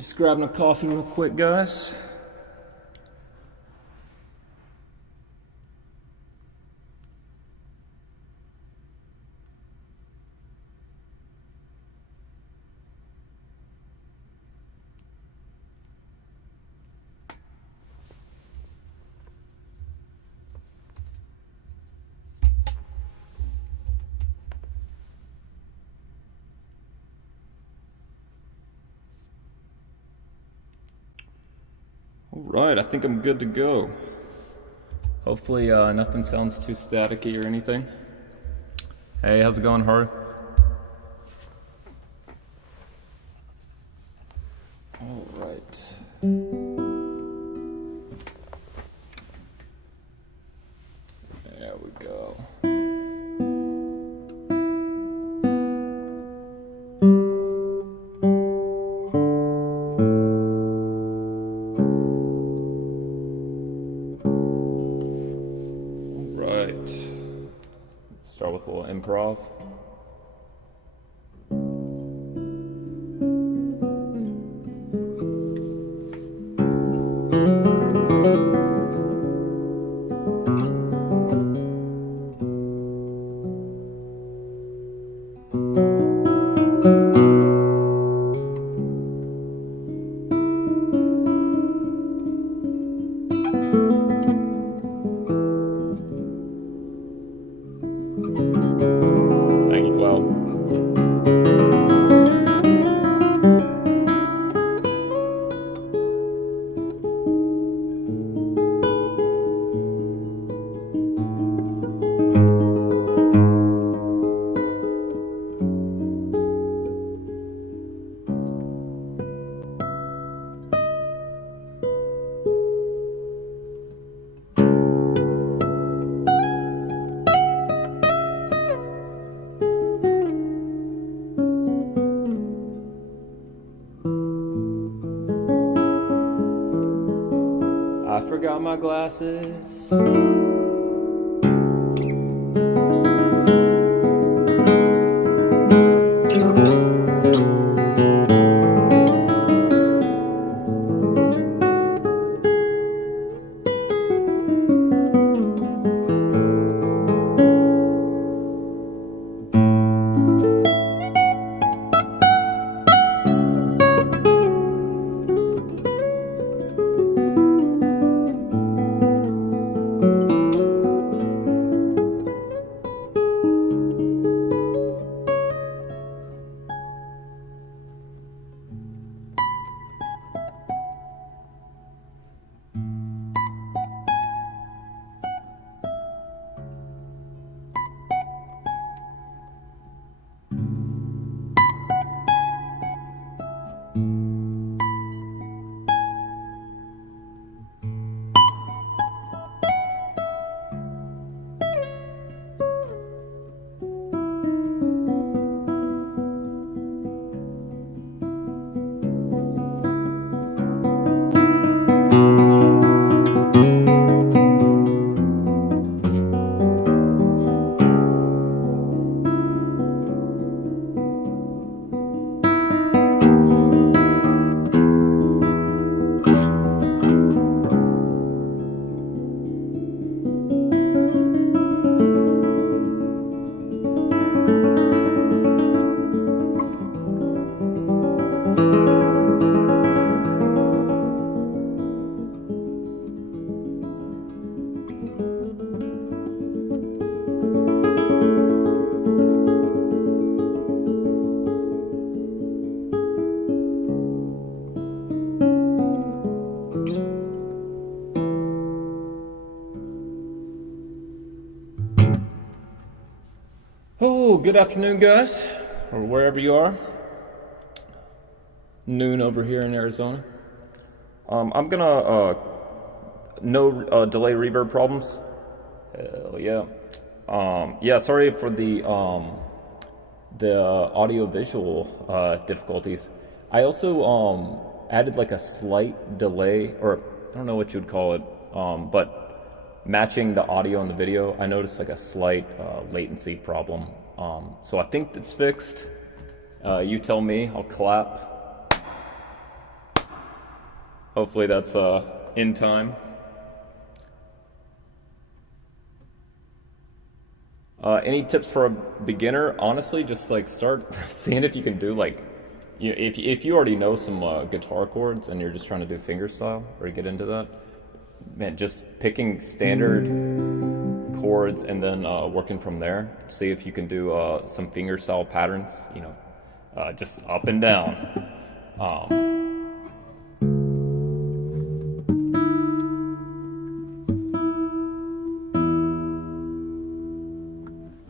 Just grabbing a coffee real quick, guys. Alright, I think I'm good to go. Hopefully nothing sounds too staticky or anything. Hey, how's it going, Haru? Alright. There we go. Start with a little improv. Thank you, Cloud. I forgot my glasses. Oh, good afternoon, guys, or wherever you are. Noon over here in Arizona. I'm gonna no delay reverb problems. Hell yeah. Yeah, sorry for the audio visual difficulties. I also added like a slight delay, or I don't know what you'd call it, but matching the audio and the video, I noticed like a slight latency problem. So I think it's fixed. You tell me, I'll clap. Hopefully that's in time. Any tips for a beginner? Honestly, just like start seeing if you can do like, if you already know some guitar chords and you're just trying to do fingerstyle or get into that, man, just picking standard chords and then working from there. See if you can do some fingerstyle patterns. Just up and down.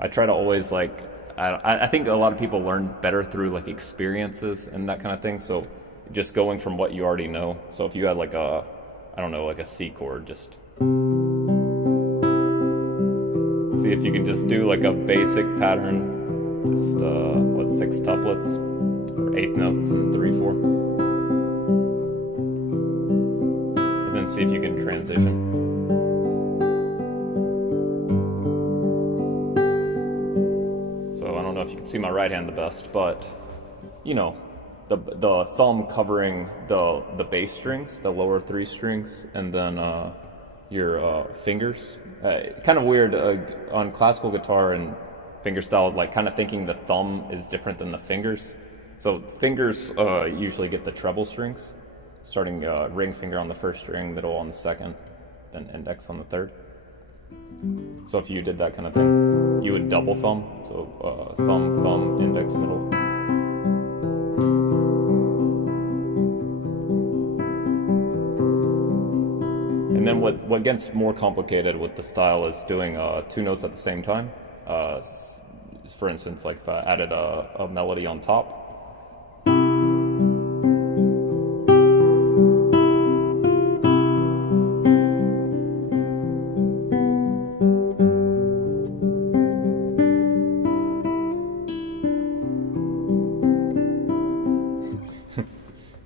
I try to always like, I think a lot of people learn better through like experiences and that kind of thing. So just going from what you already know. So if you had like I don't know, like a C chord, just see if you can just do like a basic pattern. Just, 6 tuplets or 8th notes and 3, 4. And then see if you can transition. I don't know if you can see my right hand the best, but the thumb covering the bass strings, the lower 3 strings, and then your fingers. Kind of weird on classical guitar and fingerstyle, like kind of thinking the thumb is different than the fingers. So fingers usually get the treble strings, starting ring finger on the first string, middle on the second, then index on the third. So if you did that kind of thing, you would double thumb. So thumb, thumb, index, middle. And then what gets more complicated with the style is doing 2 notes at the same time. For instance, like if I added a melody on top.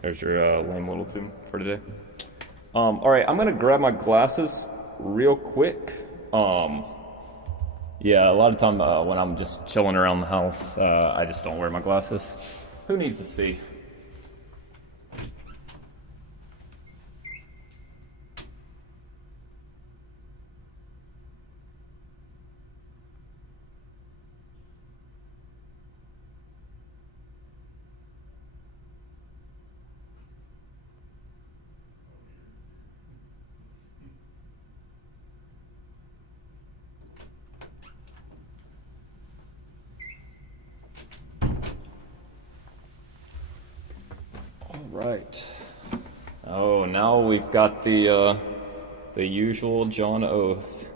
There's your lame little tune for today. All right, I'm gonna grab my glasses real quick. Yeah, a lot of time when I'm just chilling around the house, I just don't wear my glasses. Who needs to see? Right. Oh, now we've got the usual John Oath.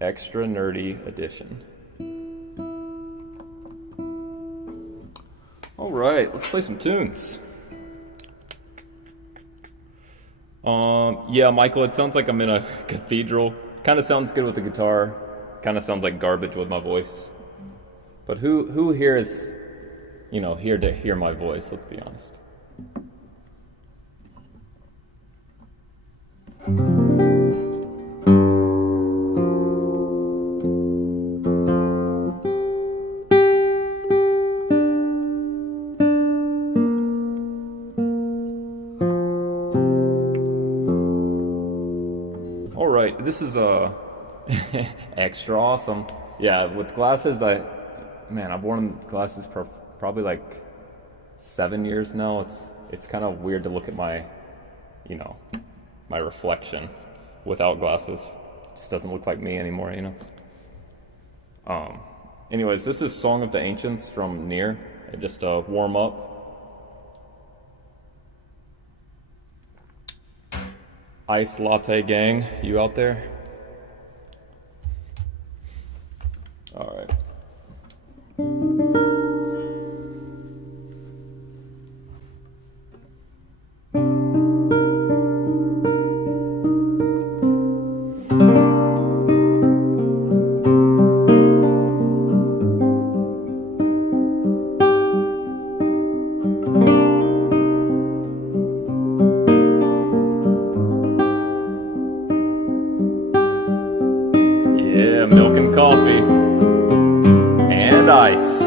Extra nerdy edition. All right, let's play some tunes. Yeah, Michael, it sounds like I'm in a cathedral. Kind of sounds good with the guitar. Kind of sounds like garbage with my voice. But who here is, here to hear my voice, let's be honest. All right, this is extra awesome. Yeah, with glasses, I've worn glasses probably like 7 years now. It's kind of weird to look at my reflection without glasses. It just doesn't look like me anymore, Anyways, this is Song of the Ancients from Nier. Just a warm up. Ice latte gang, you out there? All right. Yeah, milk and coffee and ice.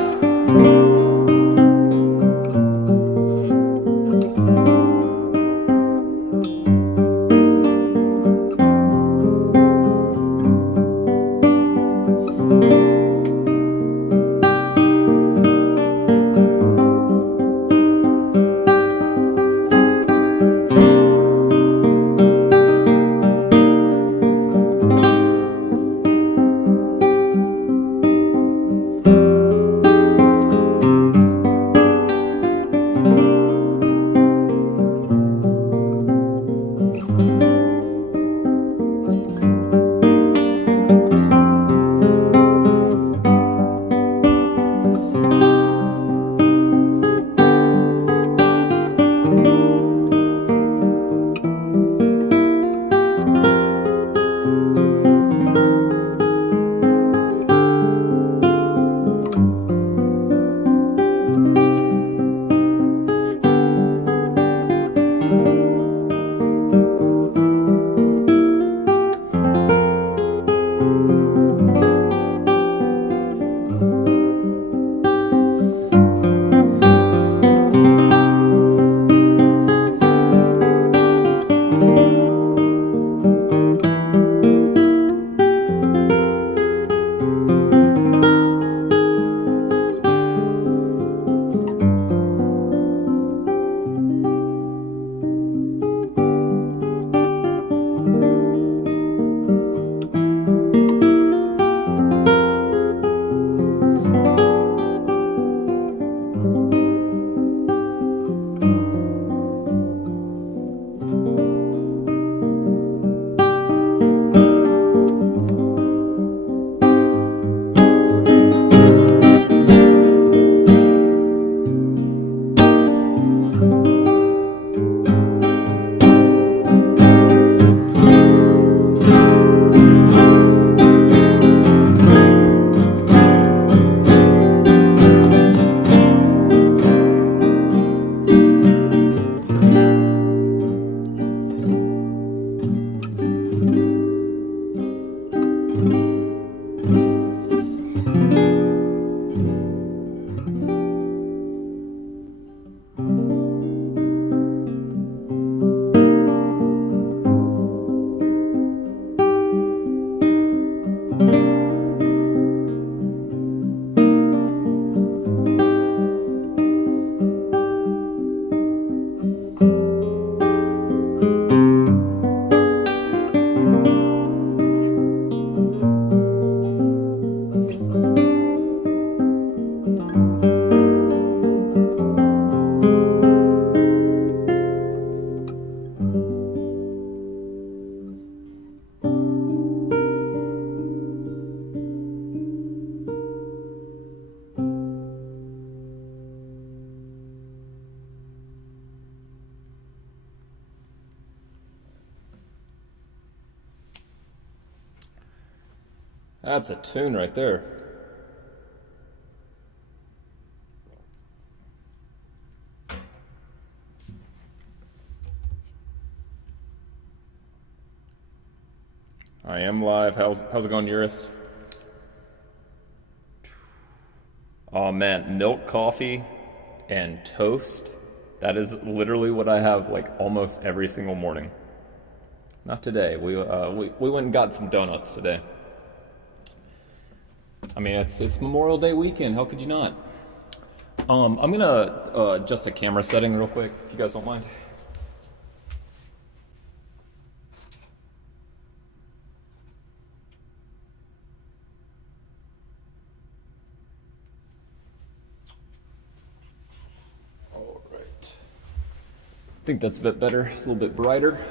That's a tune right there. I am live. How's it going, Eurist? Oh man, milk, coffee, and toast. That is literally what I have like almost every single morning. Not today. We went and got some donuts today. I mean, it's Memorial Day weekend. How could you not? I'm gonna adjust a camera setting real quick, if you guys don't mind. All right. I think that's a bit better, a little bit brighter.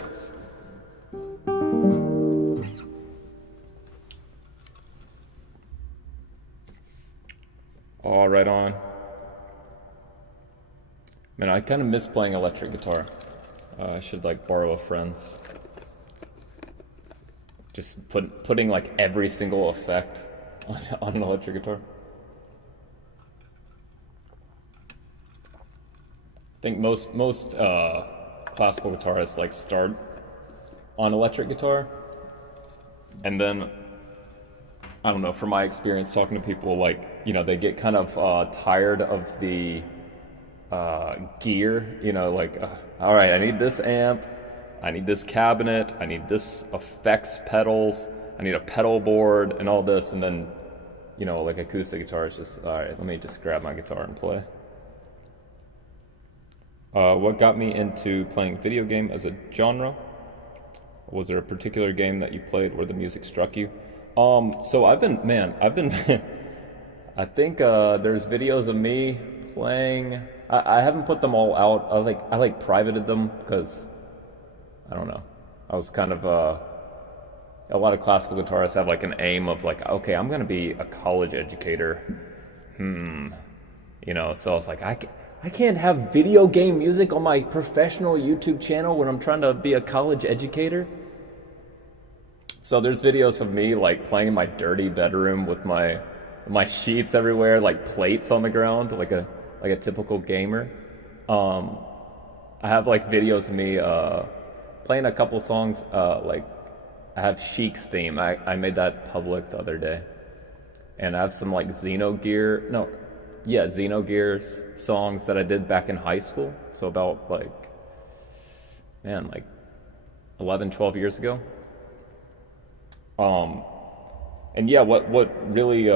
All right on. Man, I kind of miss playing electric guitar. I should like borrow a friend's. Just putting like every single effect on an electric guitar. I think most classical guitarists like start on electric guitar, and then I don't know, from my experience talking to people, like, you know, they get kind of tired of the gear, you know, like, all right, I need this amp, I need this cabinet, I need this effects pedals, I need a pedal board and all this, and then, you know, like acoustic guitar is just, all right, let me just grab my guitar and play. What got me into playing video game as a genre? Was there a particular game that you played where the music struck you? So I've been, I think there's videos of me playing. I haven't put them all out. I like privated them because, I don't know. I was kind of, a lot of classical guitarists have like an aim of like, okay, I'm going to be a college educator. You know, so I was like, I can't have video game music on my professional YouTube channel when I'm trying to be a college educator. So there's videos of me like playing in my dirty bedroom with my sheets everywhere, like plates on the ground, like a typical gamer. I have like videos of me playing a couple songs. Like I have Chic's theme. I made that public the other day, and I have some like Xenogears songs that I did back in high school. So about like 11, 12 years ago. And yeah, what really,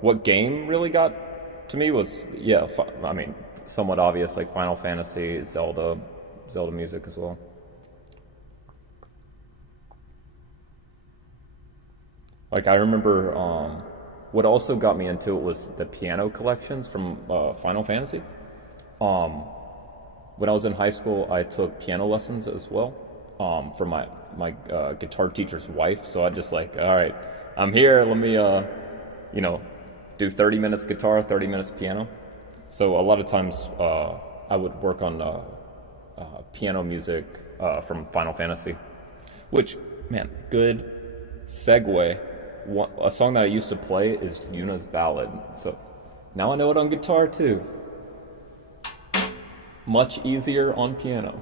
what game really got to me was, yeah, I mean, somewhat obvious, like Final Fantasy, Zelda music as well. Like I remember, what also got me into it was the piano collections from Final Fantasy. When I was in high school, I took piano lessons as well, from my guitar teacher's wife. So I just like, all right, I'm here, let me you know, do 30 minutes guitar, 30 minutes piano. So a lot of times I would work on piano music from Final Fantasy, which, man, good segue. A song that I used to play is Yuna's Ballad. So now I know it on guitar too. Much easier on piano.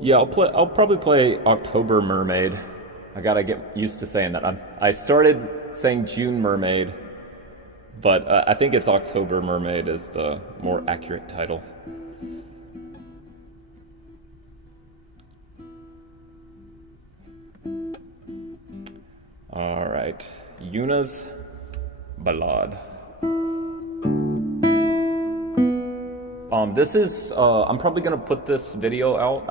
Yeah, I'll probably play October Mermaid. I gotta get used to saying that. I started saying June Mermaid, But I think it's October Mermaid is the more accurate title. Alright, Yuna's Ballad. This is, I'm probably gonna put this video out.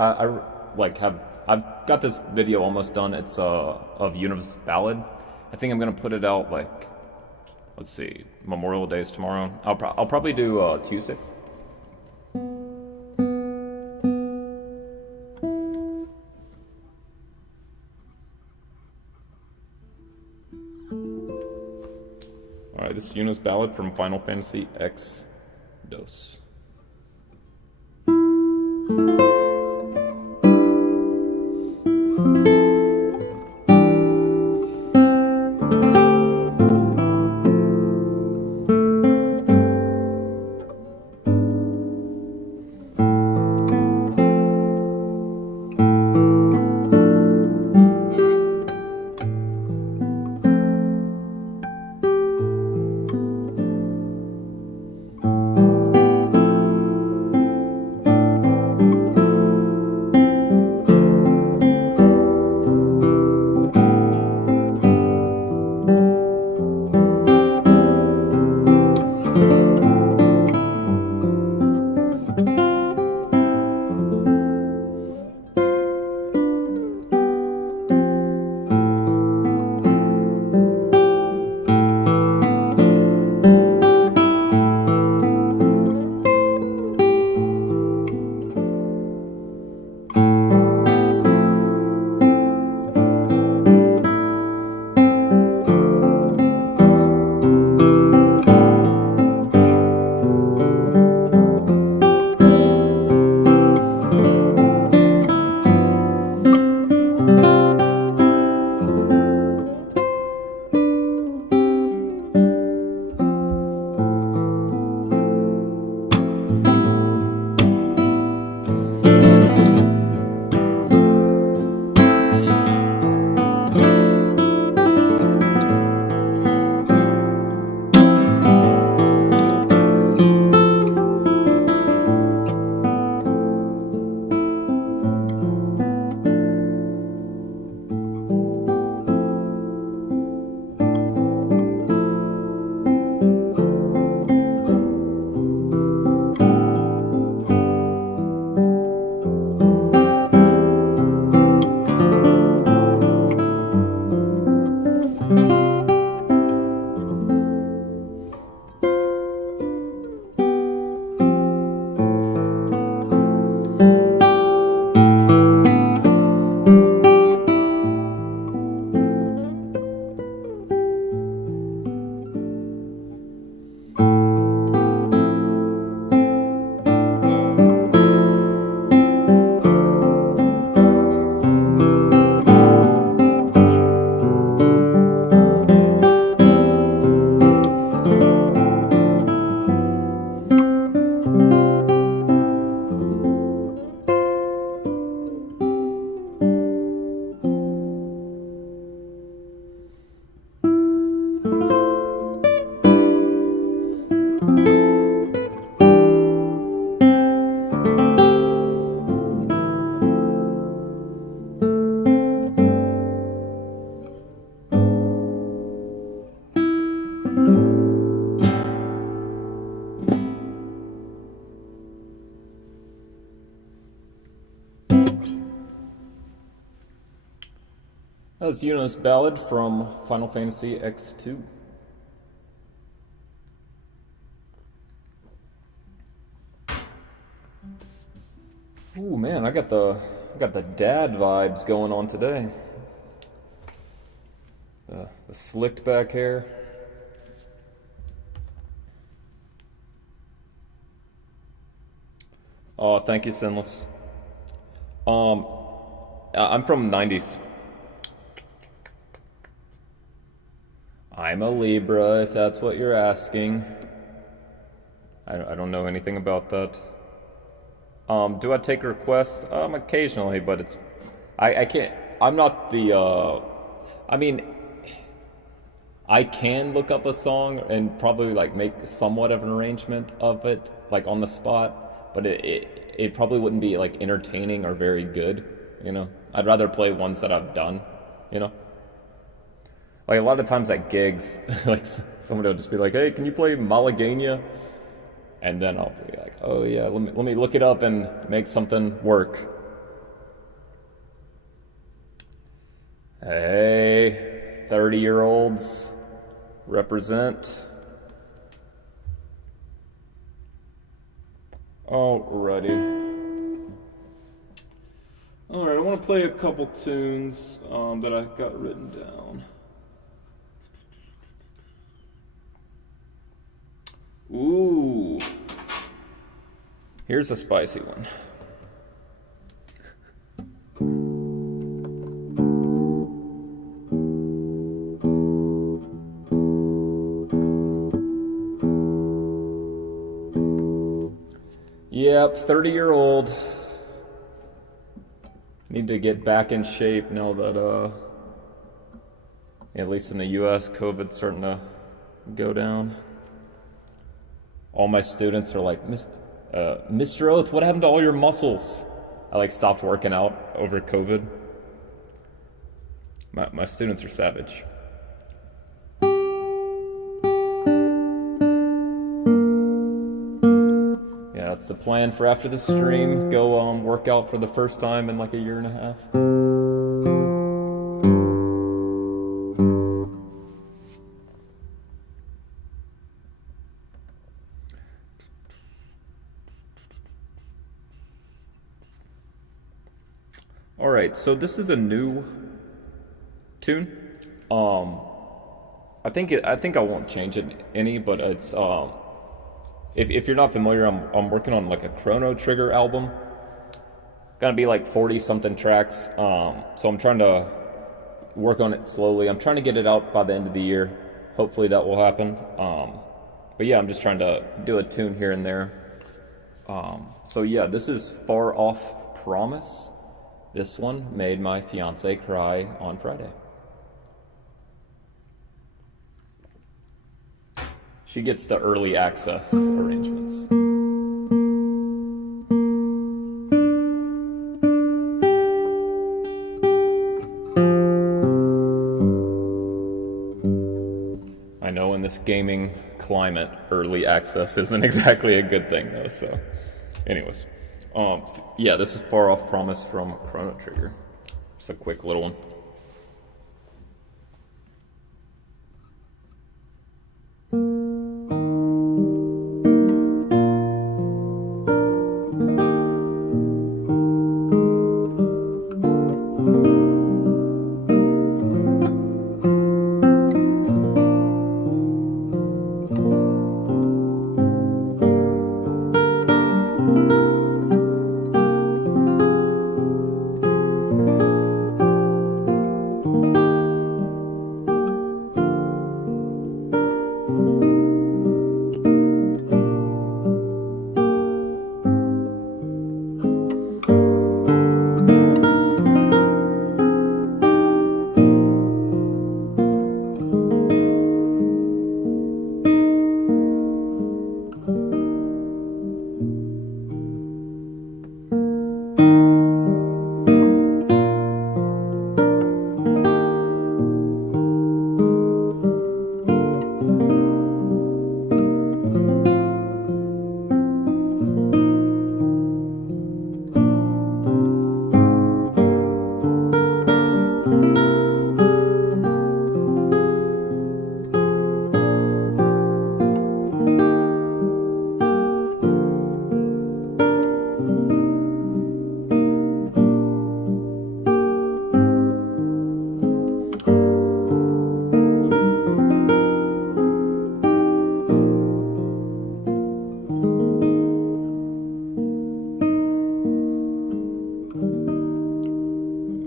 I've got this video almost done. It's, of Yuna's Ballad. I think I'm gonna put it out, like, let's see, Memorial Day is tomorrow. I'll probably do, Tuesday. Alright, this is Yuna's Ballad from Final Fantasy X Dos. That was Yuna's Ballad from Final Fantasy X2. Ooh man, I got the dad vibes going on today. The slicked back hair. Oh, thank you, Sinless. I'm from '90s. I'm a Libra, if that's what you're asking. I don't know anything about that. Do I take requests? Occasionally, but it's... I can't... I'm not the, I mean... I can look up a song and probably like make somewhat of an arrangement of it, like on the spot, but it probably wouldn't be like entertaining or very good, you know? I'd rather play ones that I've done, you know? Like a lot of times at gigs, like somebody will just be like, "Hey, can you play Malagueña?" And then I'll be like, "Oh yeah, let me look it up and make something work." Hey, 30-year-olds, represent. Alrighty. Alright, I want to play a couple tunes that I got written down. Ooh. Here's a spicy one. Yep, 30-year-old. Need to get back in shape now that, at least in the US, COVID's starting to go down. All my students are like, Mr. Oath, what happened to all your muscles? I like stopped working out over COVID. My students are savage. Yeah, that's the plan for after the stream. Go work out for the first time in like a year and a half. Alright, so this is a new tune. I think I won't change it any, but it's if you're not familiar, I'm working on like a Chrono Trigger album. Gonna be like 40 something tracks. So I'm trying to work on it slowly. I'm trying to get it out by the end of the year. Hopefully that will happen. But yeah, I'm just trying to do a tune here and there. So yeah, this is Far Off Promise. This one made my fiance cry on Friday. She gets the early access arrangements. I know in this gaming climate, early access isn't exactly a good thing though, so anyways. Yeah, this is Far Off Promise from Chrono Trigger. Just a quick little one.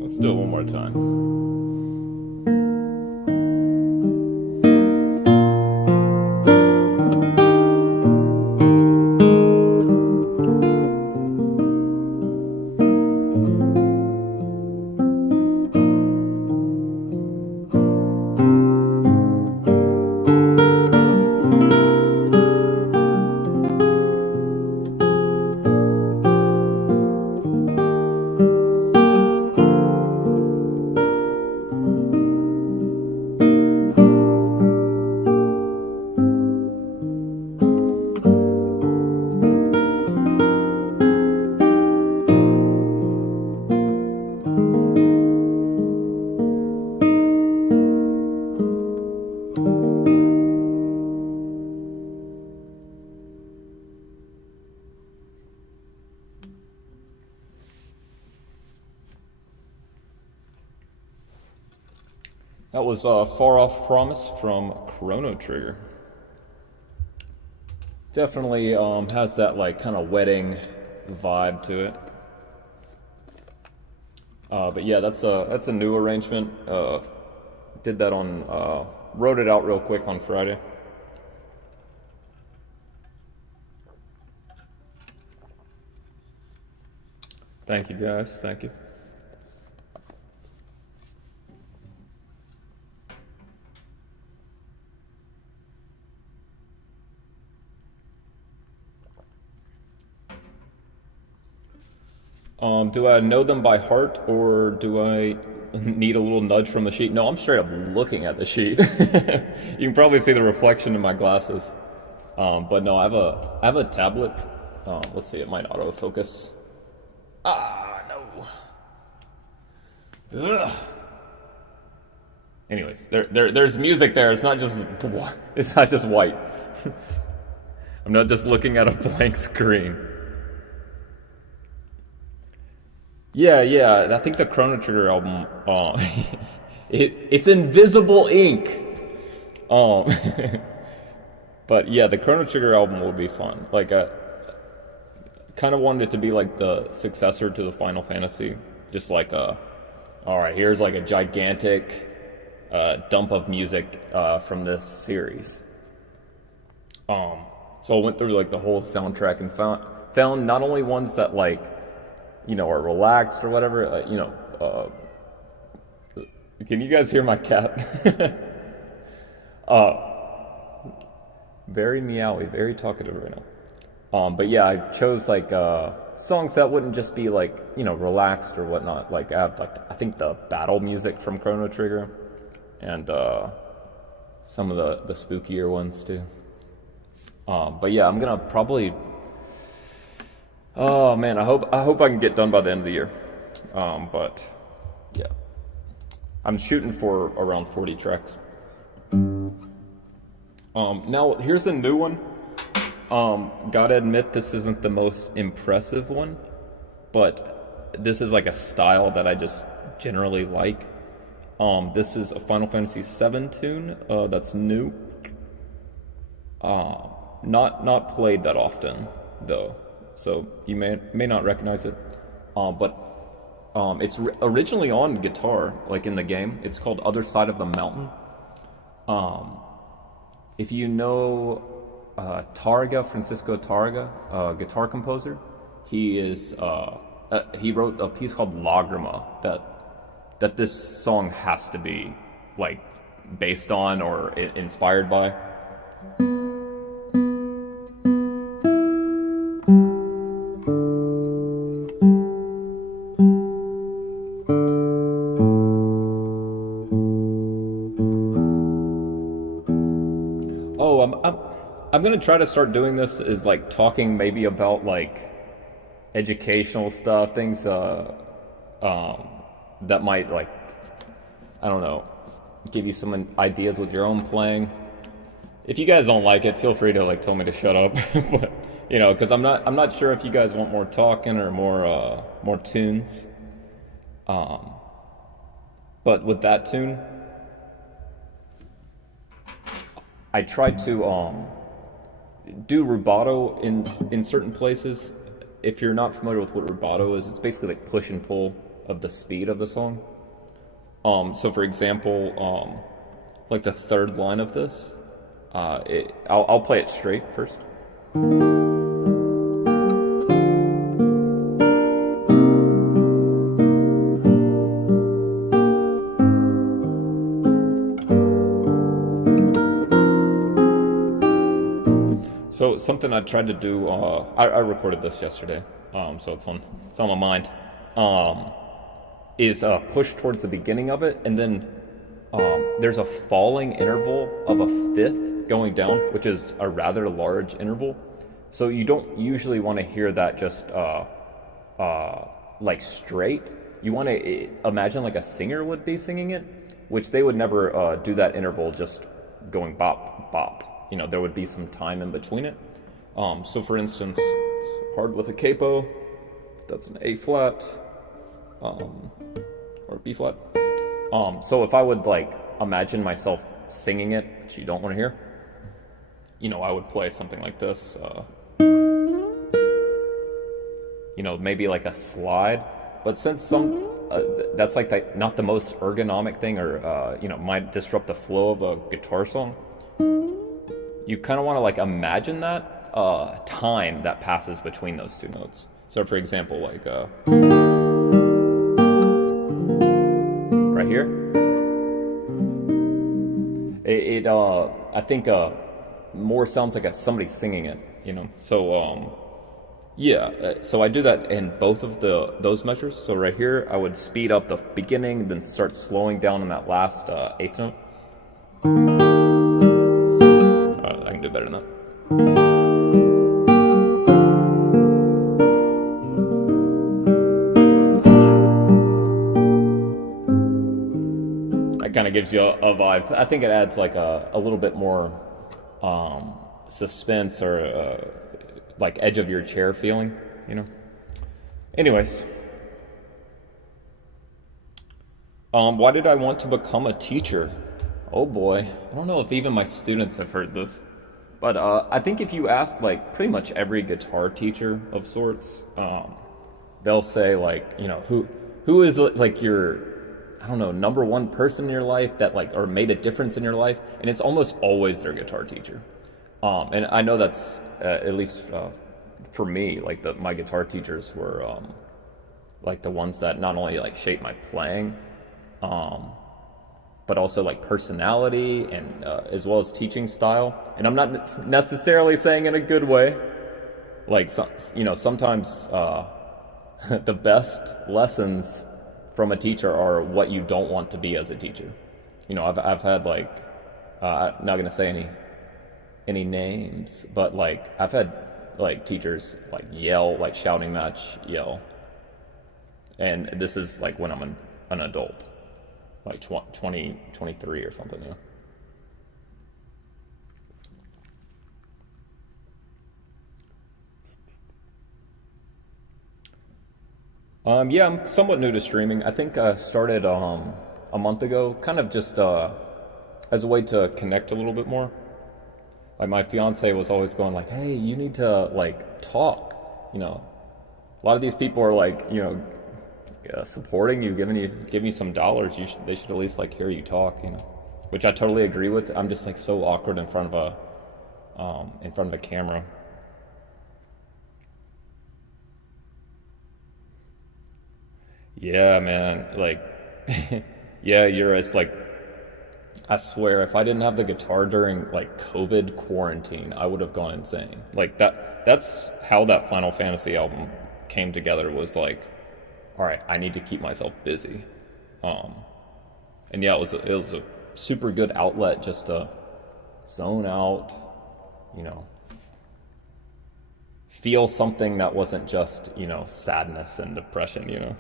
Let's do it one more time. That was Far Off Promise from Chrono Trigger. Definitely has that like kind of wedding vibe to it. But yeah, that's a new arrangement. Did that on wrote it out real quick on Friday. Thank you guys, thank you. Do I know them by heart, or do I need a little nudge from the sheet? No, I'm straight up looking at the sheet. You can probably see the reflection in my glasses. But no, I have a tablet. Let's see, it might autofocus. Ah, no. Ugh. Anyways, there's music there. It's not just white. I'm not just looking at a blank screen. Yeah. I think the Chrono Trigger album, it's invisible ink. But yeah, the Chrono Trigger album will be fun. Like, I kind of wanted it to be like the successor to the Final Fantasy. Just like, all right, here's like a gigantic dump of music from this series. So I went through like the whole soundtrack and found not only ones that like, you know, are relaxed or whatever, can you guys hear my cat? Very meowy, very talkative right now. But yeah, I chose like songs that wouldn't just be like, you know, relaxed or whatnot. Like I think the battle music from Chrono Trigger, and some of the spookier ones too. But yeah, I'm gonna probably. Oh man, I hope I can get done by the end of the year. But yeah, I'm shooting for around 40 tracks. Now here's a new one. Gotta admit, this isn't the most impressive one, but this is like a style that I just generally like. This is a Final Fantasy VII tune that's new. Not played that often though, so you may not recognize it. But it's originally on guitar, like in the game. It's called Other Side of the Mountain. If you know Targa, Francisco Targa, guitar composer, he wrote a piece called Lagrima that this song has to be like based on or inspired by. I'm gonna try to start doing this is like talking maybe about like educational stuff, things that might like, I don't know, give you some ideas with your own playing. If you guys don't like it, feel free to like tell me to shut up. But you know, because I'm not sure if you guys want more talking or more tunes. But with that tune, I tried to do rubato in certain places. If you're not familiar with what rubato is, it's basically like push and pull of the speed of the song. So for example, like the third line of this, I'll play it straight first. So something I tried to do, I recorded this yesterday, so it's on my mind, is push towards the beginning of it, and then there's a falling interval of a fifth going down, which is a rather large interval. So you don't usually want to hear that just like straight. You want to imagine like a singer would be singing it, which they would never do that interval just going bop, bop. You know, there would be some time in between it. So for instance, it's hard with a capo, that's an A flat, or B flat. So if I would like, imagine myself singing it, which you don't want to hear, you know, I would play something like this. You know, maybe like a slide. But since that's like not the most ergonomic thing, or you know, might disrupt the flow of a guitar song, you kind of want to like imagine that time that passes between those two notes. So for example, like right here, I think more sounds like somebody singing it, you know. So yeah, so I do that in both of those measures. So right here, I would speed up the beginning, then start slowing down in that last eighth note. I can do better than that. That kind of gives you a vibe. I think it adds like a little bit more suspense, or like edge of your chair feeling, you know. Anyways, why did I want to become a teacher? Oh boy, I don't know if even my students have heard this, but I think if you ask like pretty much every guitar teacher of sorts, they'll say like, you know, who is like your, I don't know, number one person in your life that like, or made a difference in your life, and it's almost always their guitar teacher. And I know that's at least for me, like my guitar teachers were like the ones that not only like shaped my playing, but also like personality, and as well as teaching style. And I'm not necessarily saying in a good way. Like, you know, sometimes the best lessons from a teacher are what you don't want to be as a teacher. You know, I've had like, I'm not gonna say any names, but like I've had like teachers like yell, like shouting match yell, and this is like when I'm an adult, like 20, 23 or something, yeah. Yeah, I'm somewhat new to streaming. I think I started a month ago, kind of just as a way to connect a little bit more. Like my fiance was always going like, hey, you need to like talk, you know. A lot of these people are like, you know, supporting you, giving you some dollars. They should at least like hear you talk, you know. Which I totally agree with. I'm just like so awkward in front of a camera. Yeah, man. Like, yeah, it's like, I swear, if I didn't have the guitar during like COVID quarantine, I would have gone insane. Like that's how that Final Fantasy album came together, was like, all right, I need to keep myself busy. And yeah, it was a super good outlet just to zone out, you know, feel something that wasn't just, you know, sadness and depression, you know.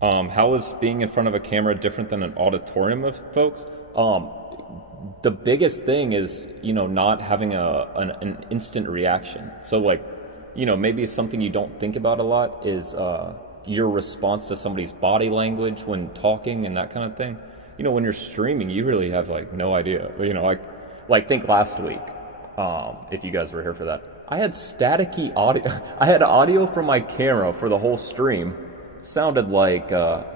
How is being in front of a camera different than an auditorium of folks? The biggest thing is, you know, not having an instant reaction. So like, you know, maybe something you don't think about a lot is your response to somebody's body language when talking and that kind of thing. You know, when you're streaming, you really have like no idea. You know, like think last week, if you guys were here for that, I had staticky audio. I had audio from my camera for the whole stream. Sounded like,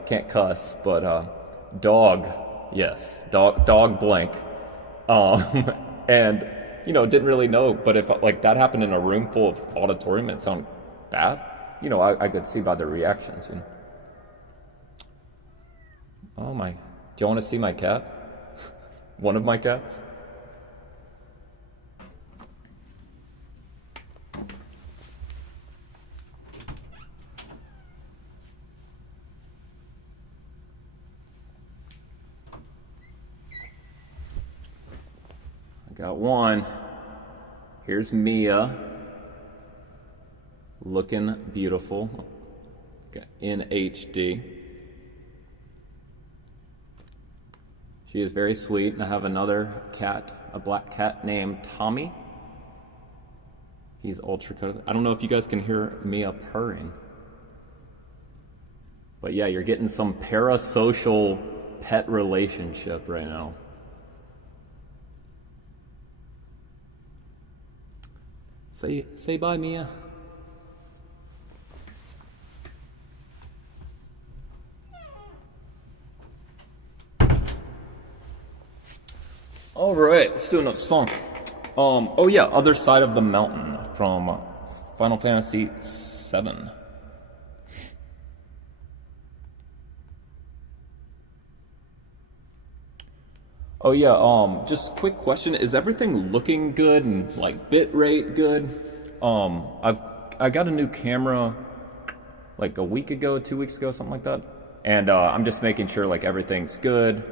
can't cuss, but dog, yes, dog blank. And, you know, didn't really know, but if like that happened in a room full of auditorium and it sounded bad, you know, I could see by their reactions, you know. Oh my, do you want to see my cat? One of my cats? Got one. Here's Mia, looking beautiful in HD. She is very sweet. And I have another cat, a black cat named Tommy. He's ultra cuddly. I don't know if you guys can hear Mia purring. But yeah, you're getting some parasocial pet relationship right now. Say bye, Mia. All right, let's do another song. Oh yeah, Other Side of the Mountain from Final Fantasy VII. Oh yeah, just quick question: is everything looking good and like bit rate good? I got a new camera like a week ago, 2 weeks ago, something like that, and I'm just making sure like everything's good.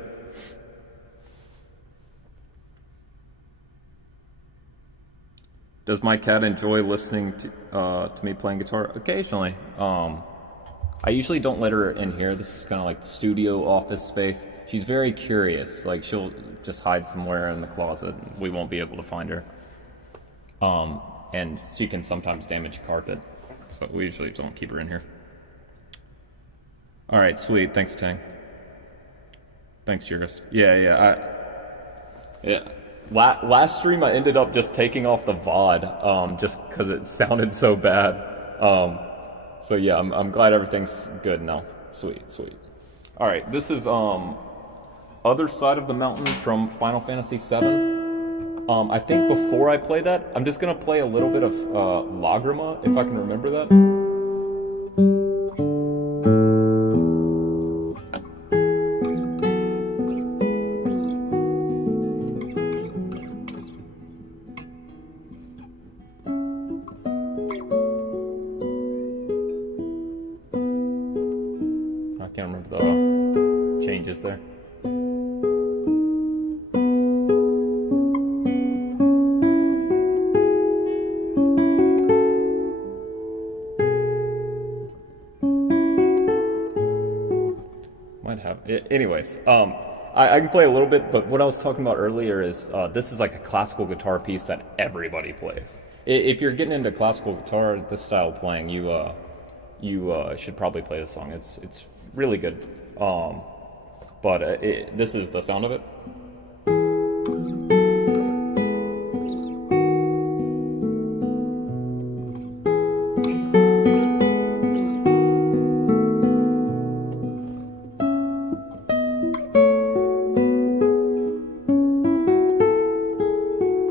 Does my cat enjoy listening to me playing guitar? Occasionally. I usually don't let her in here. This is kind of like the studio office space. She's very curious. Like she'll just hide somewhere in the closet. And we won't be able to find her. And she can sometimes damage carpet. So we usually don't keep her in here. All right, sweet. Thanks, Tang. Thanks, Jurist. Yeah. Last stream I ended up just taking off the VOD just because it sounded so bad. So yeah, I'm glad everything's good now. Sweet. All right, this is Other Side of the Mountain from Final Fantasy VII. I think before I play that, I'm just gonna play a little bit of Lagrima if I can remember that. I can't remember the changes there. Might have. Anyways, I can play a little bit, but what I was talking about earlier is this is like a classical guitar piece that everybody plays. If you're getting into classical guitar, this style of playing, you should probably play this song. It's really good. But this is the sound of it.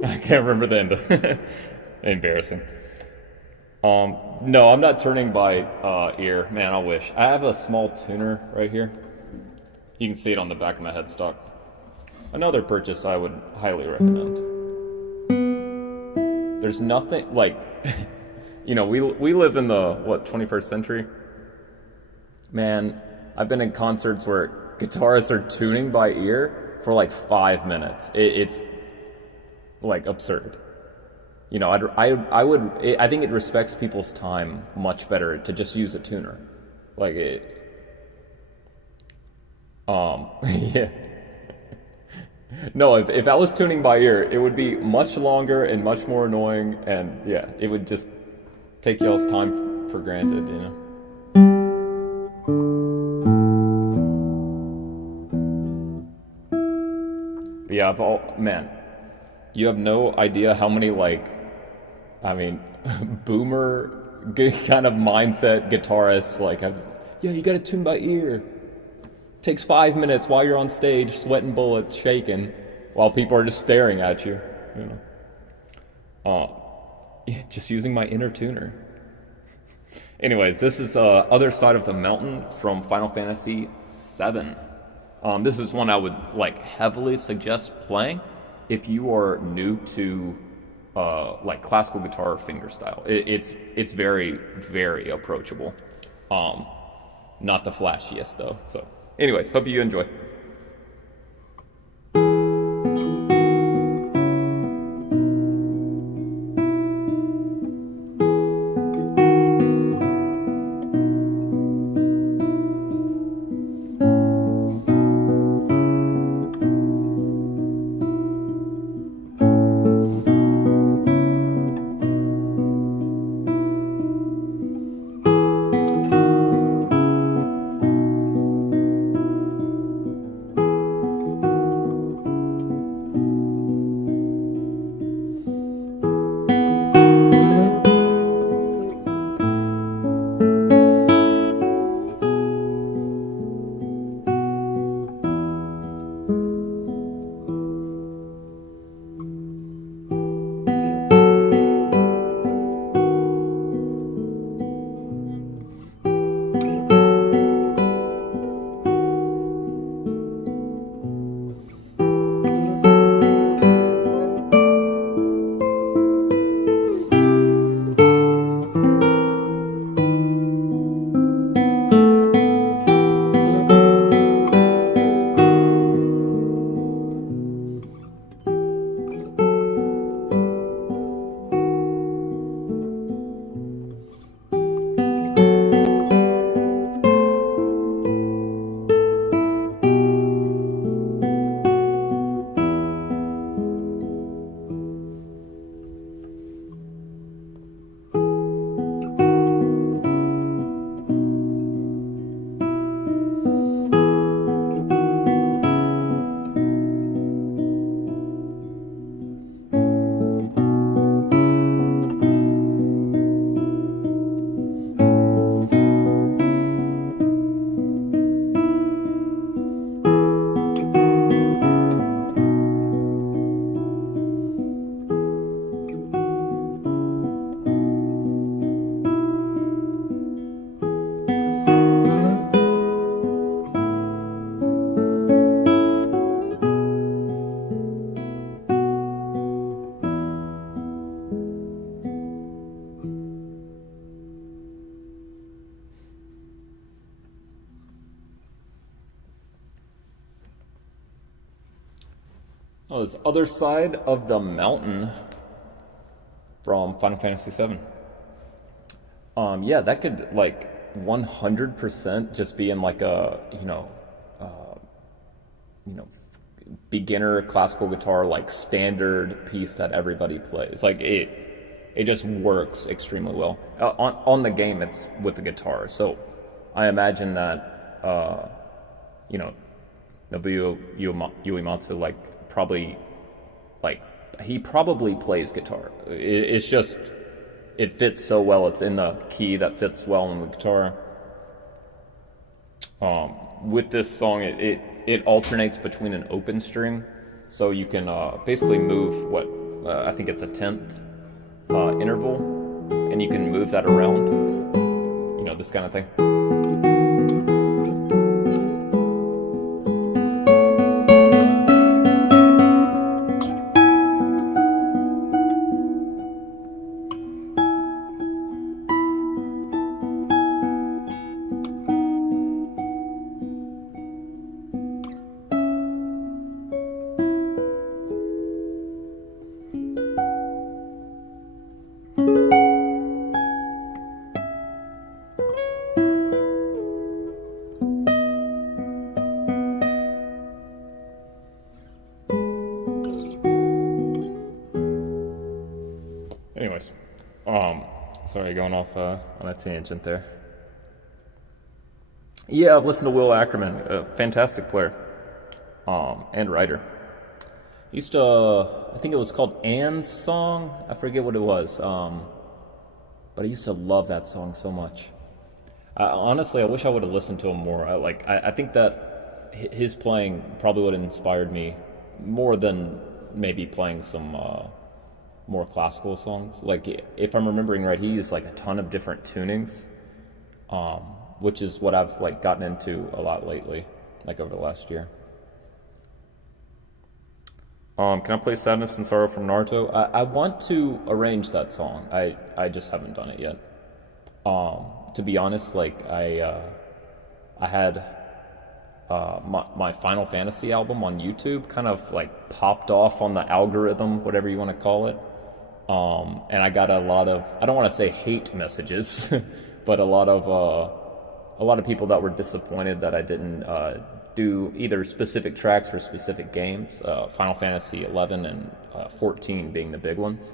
I can't remember the end. Embarrassing. No, I'm not turning by ear. Man, I wish. I have a small tuner right here. You can see it on the back of my headstock. Another purchase I would highly recommend. There's nothing, like, you know, we live in the, 21st century? Man, I've been in concerts where guitarists are tuning by ear for like 5 minutes. It's, like, absurd. You know, I think it respects people's time much better to just use a tuner. Like it, yeah. No, if I was tuning by ear, it would be much longer and much more annoying, and yeah, it would just take y'all's time for granted, you know? But yeah, man, you have no idea how many, like, I mean, boomer kind of mindset guitarists, like, yeah, you gotta tune by ear. Takes 5 minutes while you're on stage, sweating bullets, shaking, while people are just staring at you, you know. Yeah, just using my inner tuner. Anyways, this is Other Side of the Mountain from Final Fantasy VII. This is one I would, like, heavily suggest playing if you are new to like classical guitar fingerstyle. It's very, very approachable. Not the flashiest though. So anyways, hope you enjoy. Oh, this Other Side of the Mountain from Final Fantasy VII. Yeah, that could like 100% just be in like a, you know, beginner classical guitar like standard piece that everybody plays. Like it just works extremely well. On the game, it's with the guitar. So I imagine that you know, Nobuo Uematsu he probably plays guitar. It's just it fits so well. It's in the key that fits well in the guitar. With this song, it alternates between an open string, so you can basically move what I think it's a 10th interval, and you can move that around. You know, this kind of thing. Anyways, sorry, going off on a tangent there. Yeah, I've listened to Will Ackerman, a fantastic player, and writer. Used to, I think it was called Anne's Song. I forget what it was, but I used to love that song so much. Honestly, I wish I would have listened to him more. I think that his playing probably would have inspired me more than maybe playing some more classical songs. Like, if I'm remembering right, he used like a ton of different tunings, which is what I've like gotten into a lot lately, like over the last year. Can I play Sadness and Sorrow from Naruto? I want to arrange that song. I just haven't done it yet. To be honest, like I had my Final Fantasy album on YouTube kind of like popped off on the algorithm, whatever you want to call it. And I got a lot of, I don't want to say hate messages, but a lot of people that were disappointed that I didn't do either specific tracks for specific games, Final Fantasy XI and 14 being the big ones.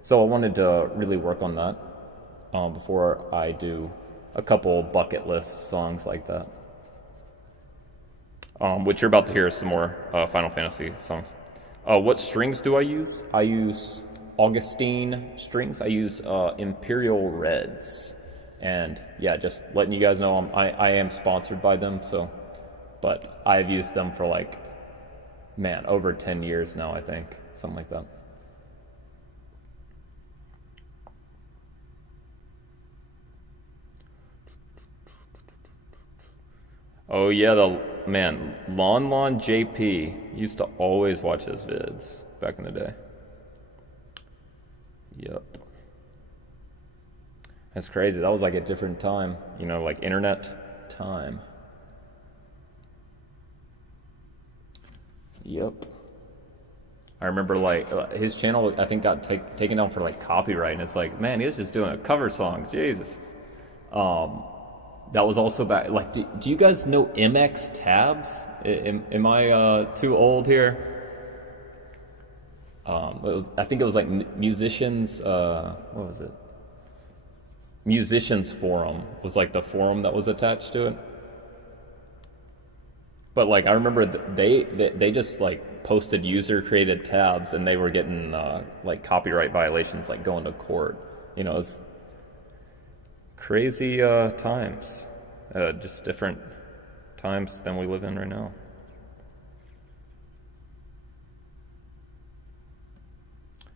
So I wanted to really work on that before I do a couple bucket list songs like that. Which you're about to hear some more Final Fantasy songs. What strings do I use? I use Augustine strings. I use Imperial Reds. And yeah, just letting you guys know I am sponsored by them, but I've used them for like, man, over 10 years now, I think. Something like that. Oh yeah, Lon JP used to always watch his vids back in the day. Yep. That's crazy. That was like a different time, like internet time. Yep. I remember like his channel, I think got taken down for like copyright, and it's like, man, he was just doing a cover song. Jesus. That was also back. Like, do you guys know MX Tabs? Am I too old here? I think it was like musicians. What was it? Musicians Forum was like the forum that was attached to it. But like I remember they just like posted user created tabs, and they were getting like copyright violations, like going to court. It's crazy times, just different times than we live in right now.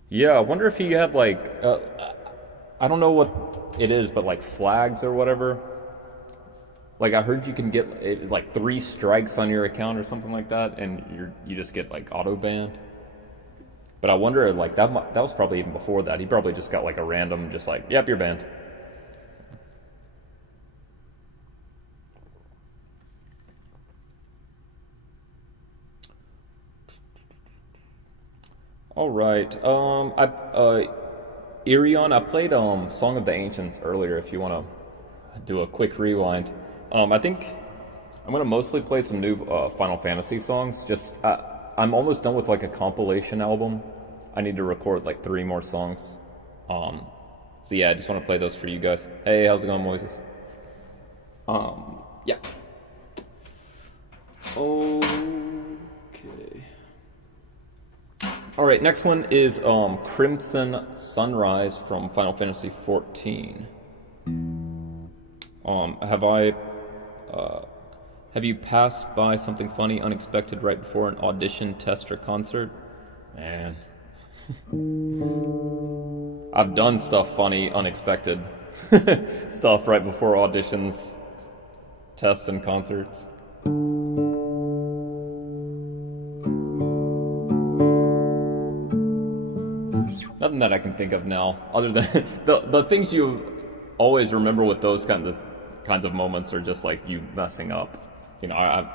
Yeah, I wonder if he had like I don't know what it is, but like flags or whatever. Like I heard you can get like 3 strikes on your account or something like that, and you just get like auto banned. But I wonder, like that was probably even before that. He probably just got like a random, just like, yep, you're banned. All right. Irion, I played Song of the Ancients earlier. If you want to do a quick rewind, I think I'm gonna mostly play some new Final Fantasy songs. I'm almost done with like a compilation album. I need to record like 3 more songs. So yeah, I just want to play those for you guys. Hey, how's it going, Moises? Yeah. Okay. All right, next one is Crimson Sunrise from Final Fantasy XIV. Have you passed by something funny, unexpected right before an audition, test, or concert? Man. I've done stuff funny, unexpected stuff right before auditions, tests, and concerts. Nothing that I can think of now, other than the things you always remember with those kinds of moments are just like you messing up. You know, I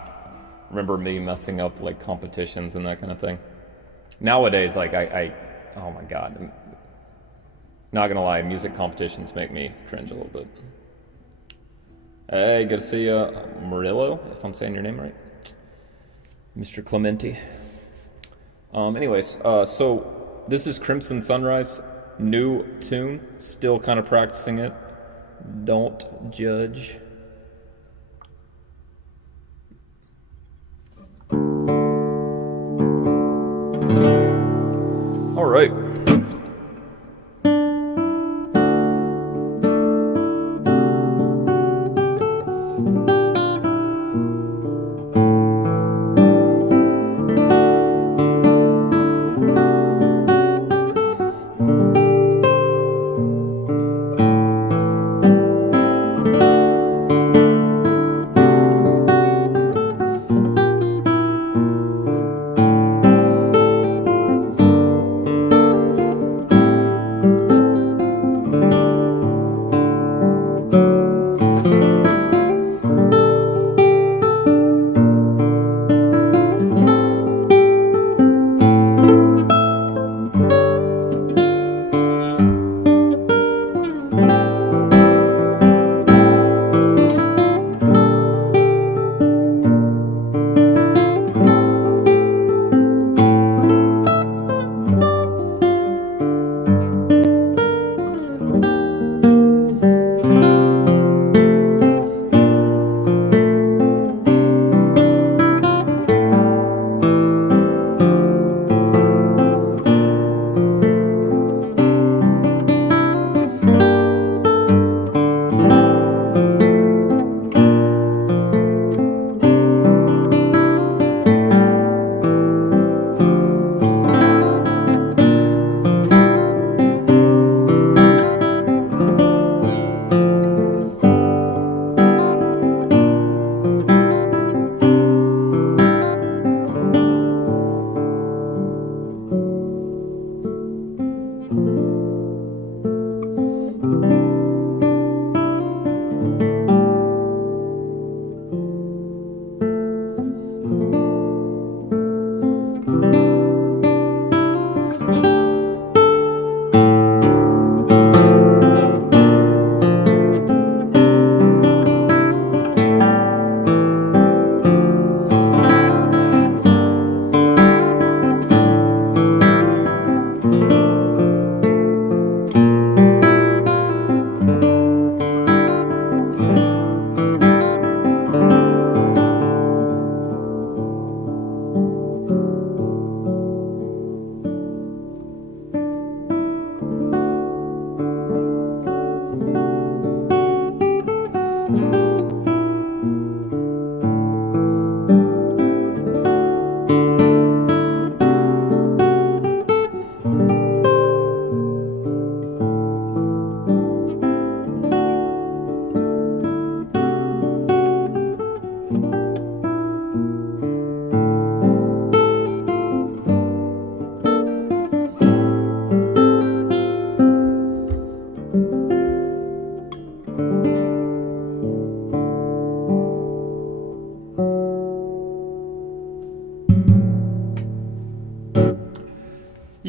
remember me messing up like competitions and that kind of thing. Nowadays, like oh my god, not gonna lie, music competitions make me cringe a little bit. Hey, good to see you, Murillo, if I'm saying your name right, Mr. Clementi. Anyways, so this is Crimson Sunrise, new tune, still kind of practicing it. Don't judge. All right.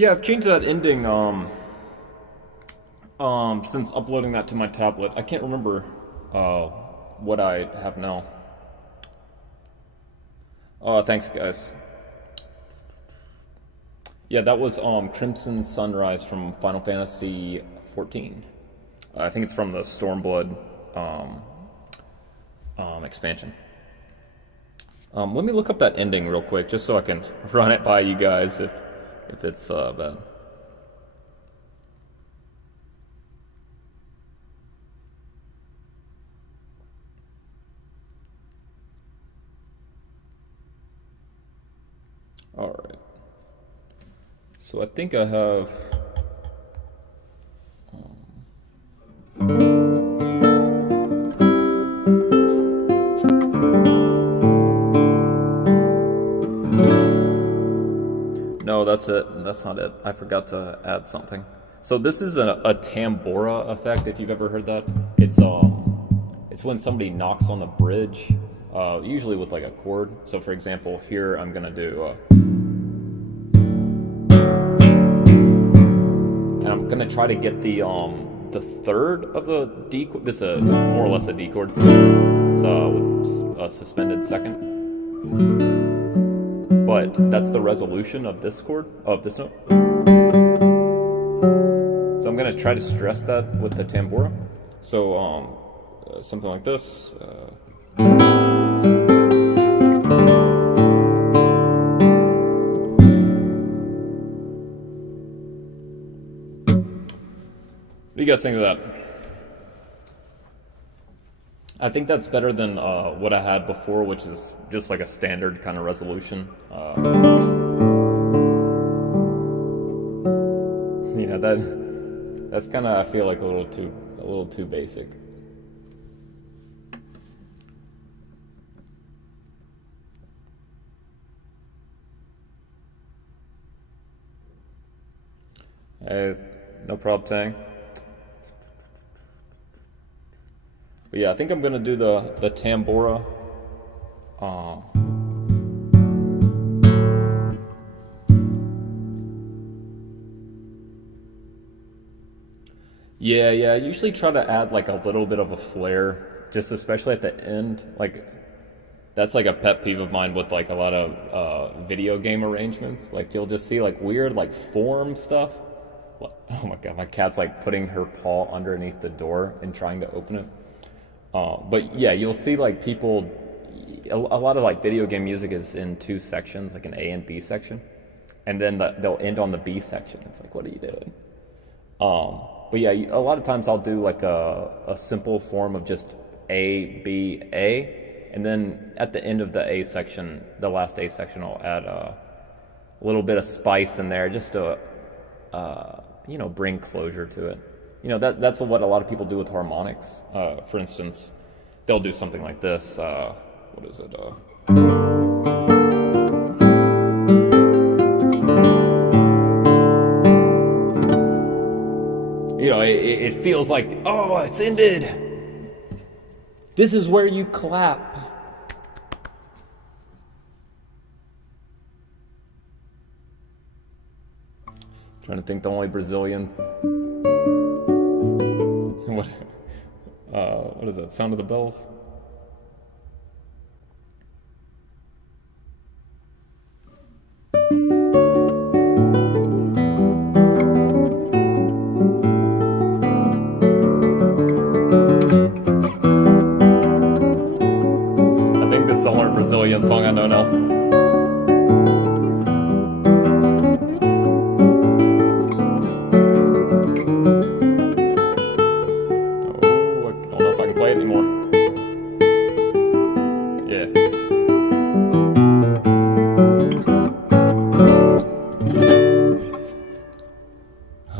Yeah, I've changed that ending since uploading that to my tablet. I can't remember what I have now. Thanks guys. Yeah, that was Crimson Sunrise from Final Fantasy XIV. I think it's from the Stormblood expansion. Let me look up that ending real quick, just so I can run it by you guys if it's bad. All right. So I think I have. No, that's it. That's not it. I forgot to add something. So this is a Tambora effect, if you've ever heard that. It's when somebody knocks on the bridge, usually with like a chord. So for example, here I'm gonna do, and I'm gonna try to get the third of the D chord. This is more or less a D chord. It's with a suspended second. But that's the resolution of this chord, of this note. So I'm gonna try to stress that with the tambora. So something like this. What do you guys think of that? I think that's better than what I had before, which is just like a standard kind of resolution. You know, that's kind of, I feel like a little too basic. Hey, no problem, Tang. But yeah, I think I'm gonna do the tambora. Yeah, I usually try to add like a little bit of a flare, just especially at the end. Like, that's like a pet peeve of mine with like a lot of video game arrangements. Like, you'll just see like weird like form stuff. Oh my god, my cat's like putting her paw underneath the door and trying to open it. But yeah, you'll see like people, a lot of like video game music is in two sections, like an A and B section, and then they'll end on the B section. It's like, what are you doing? But yeah, a lot of times I'll do like a simple form of just A, B, A, and then at the end of the A section, the last A section, I'll add a little bit of spice in there just to, you know, bring closure to it. You know, that's what a lot of people do with harmonics. For instance, they'll do something like this. What is it? You know, it feels like, oh, it's ended. This is where you clap. Trying to think the only Brazilian. What is that? Sound of the Bells? I think this is the only Brazilian song I know now.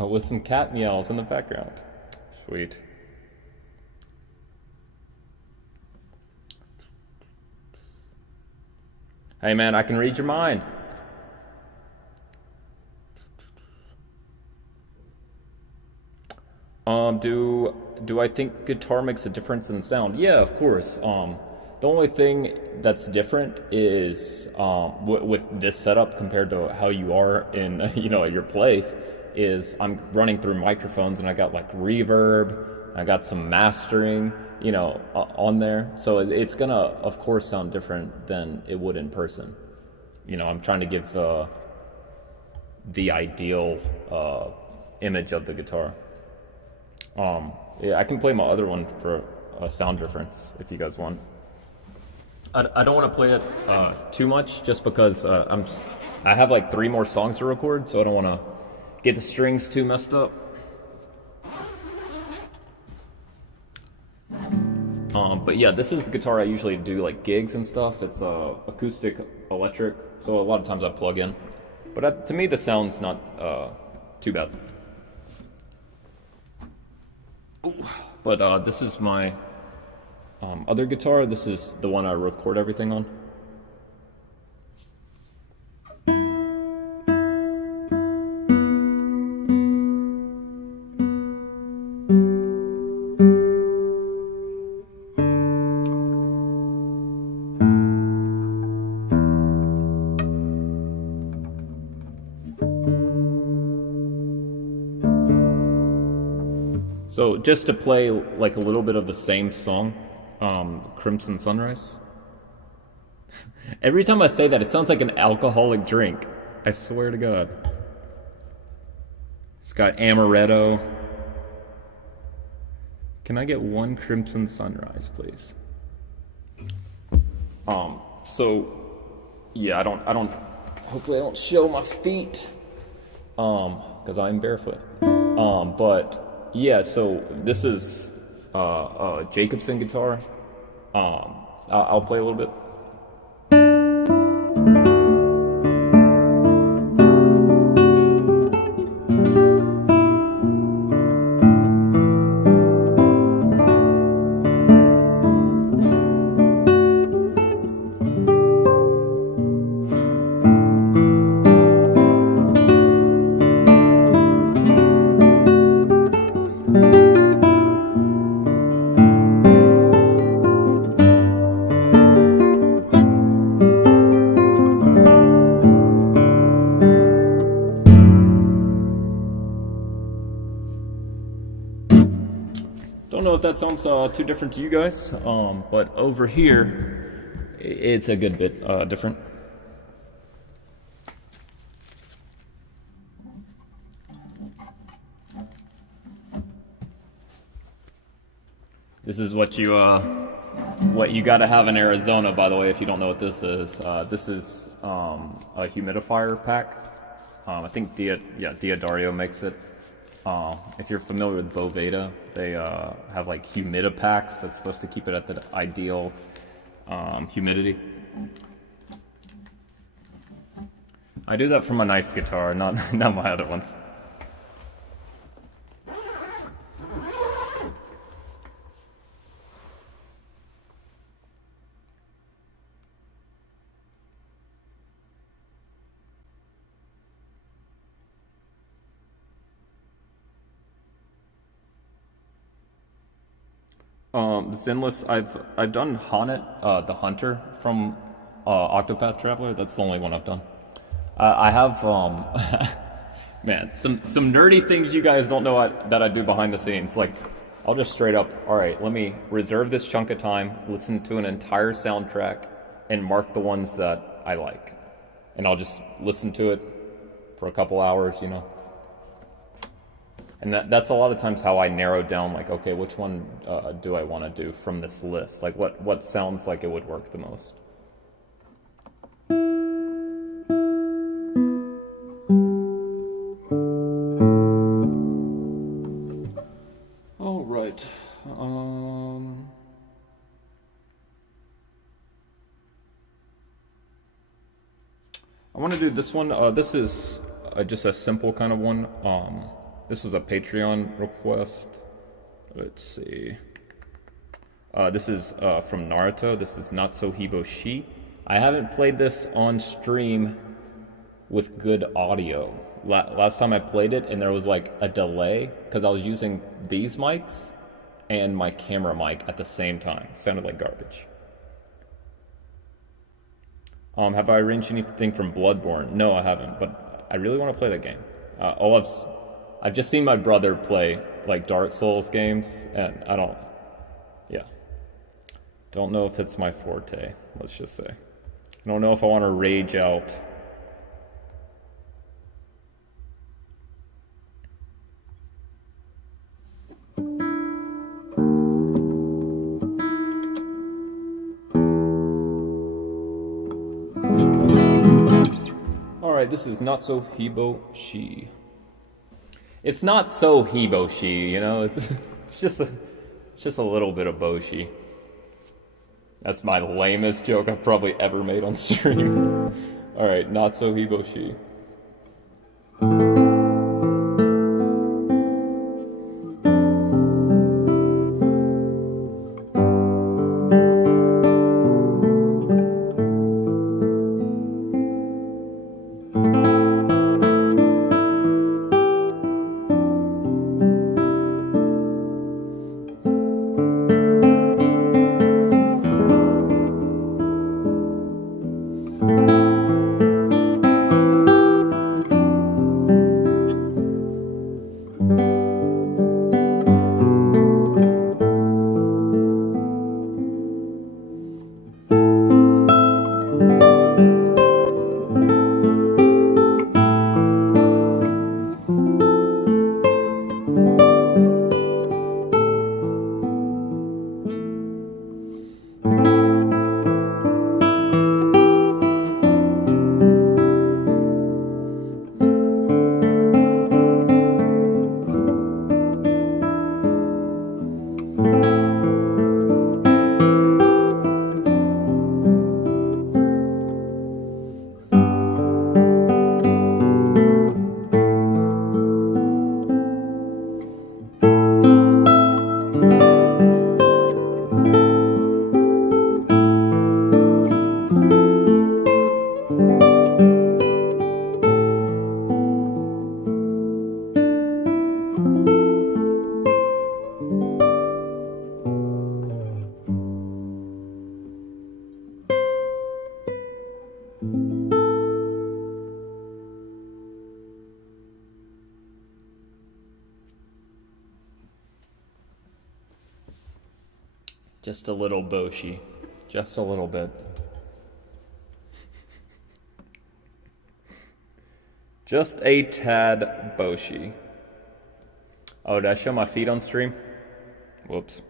With some cat meows in the background. Sweet. Hey man, I can read your mind. Do I think guitar makes a difference in sound? Yeah, of course. The only thing that's different is with this setup compared to how you are in at your place is I'm running through microphones and I got like reverb, I got some mastering, on there. So it's gonna, of course, sound different than it would in person. I'm trying to give the ideal image of the guitar. Yeah, I can play my other one for a sound difference if you guys want. I don't want to play it too much just because I have like 3 more songs to record, so I don't want to get the strings too messed up. But yeah, this is the guitar I usually do like gigs and stuff. It's acoustic electric, so a lot of times I plug in. But to me, the sound's not too bad. But this is my other guitar. This is the one I record everything on. So just to play like a little bit of the same song, Crimson Sunrise. Every time I say that, it sounds like an alcoholic drink. I swear to God. It's got amaretto. Can I get one Crimson Sunrise, please? So yeah, I don't hopefully I don't show my feet because I'm barefoot. But yeah, so this is a Jacobson guitar. I'll play a little bit. Don't know if that sounds too different to you guys, but over here, it's a good bit different. This is what you gotta have in Arizona, by the way, if you don't know what this is. This is a humidifier pack. I think Diodario makes it. If you're familiar with Boveda, they have like humidipacks that's supposed to keep it at the ideal humidity. I do that for my nice guitar, not my other ones. Zenless, I've done Haunted, the Hunter from Octopath Traveler. That's the only one I've done. I have man, some nerdy things you guys don't know that I do behind the scenes. Like, I'll just straight up, all right, let me reserve this chunk of time, listen to an entire soundtrack, and mark the ones that I like, and I'll just listen to it for a couple hours, And that's a lot of times how I narrow down, like, okay, which one do I want to do from this list? Like, what sounds like it would work the most? All right. I want to do this one. This is just a simple kind of one. This was a Patreon request. Let's see. This is from Naruto. This is Not So Hiboshi. I haven't played this on stream with good audio. Last time I played it, and there was like a delay because I was using these mics and my camera mic at the same time. Sounded like garbage. Have I arranged anything from Bloodborne? No, I haven't, but I really want to play that game. All I've just seen my brother play like Dark Souls games, and yeah, don't know if it's my forte. Let's just say, I don't know if I want to rage out. Alright, this is Not So Hiboshi. It's not so Hiboshi, you know? It's just a little bit of Boshi. That's my lamest joke I've probably ever made on stream. Alright, Not So Hiboshi. Just a little Boshi. Just a little bit. Just a tad Boshi. Oh, did I show my feet on stream? Whoops.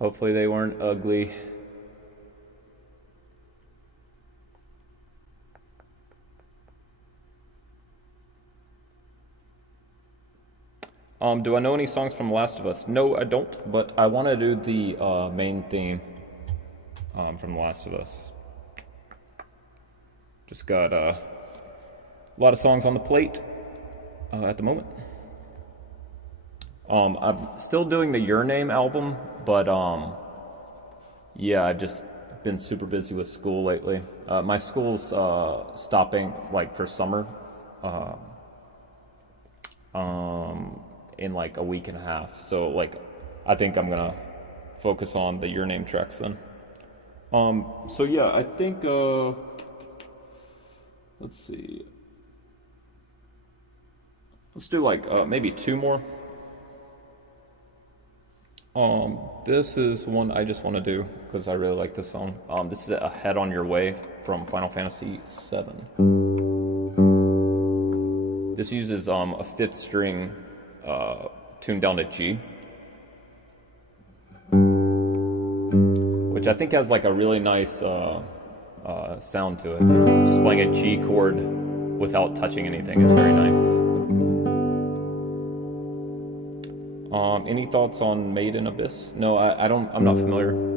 Hopefully they weren't ugly. Do I know any songs from Last of Us? No, I don't, but I want to do the main theme from Last of Us. Just got a lot of songs on the plate at the moment. I'm still doing the Your Name album, but yeah, I've just been super busy with school lately. My school's stopping like for summer. In like a week and a half. So like I think I'm gonna focus on the Your Name tracks then. So yeah, I think let's see. Let's do like maybe two more. This is one I just want to do because I really like this song. This is A Head on Your Way from Final Fantasy VII. This uses a fifth string tuned down to G, which I think has like a really nice sound to it. Just playing a G chord without touching anything is very nice. Any thoughts on Made in Abyss? No, I'm not familiar.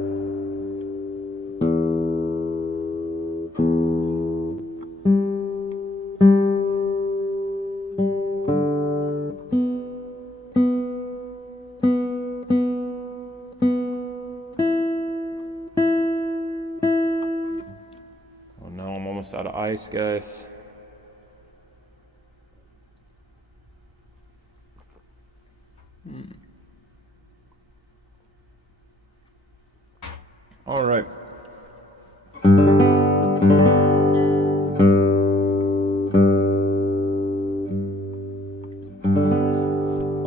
Out of ice, guys. All right.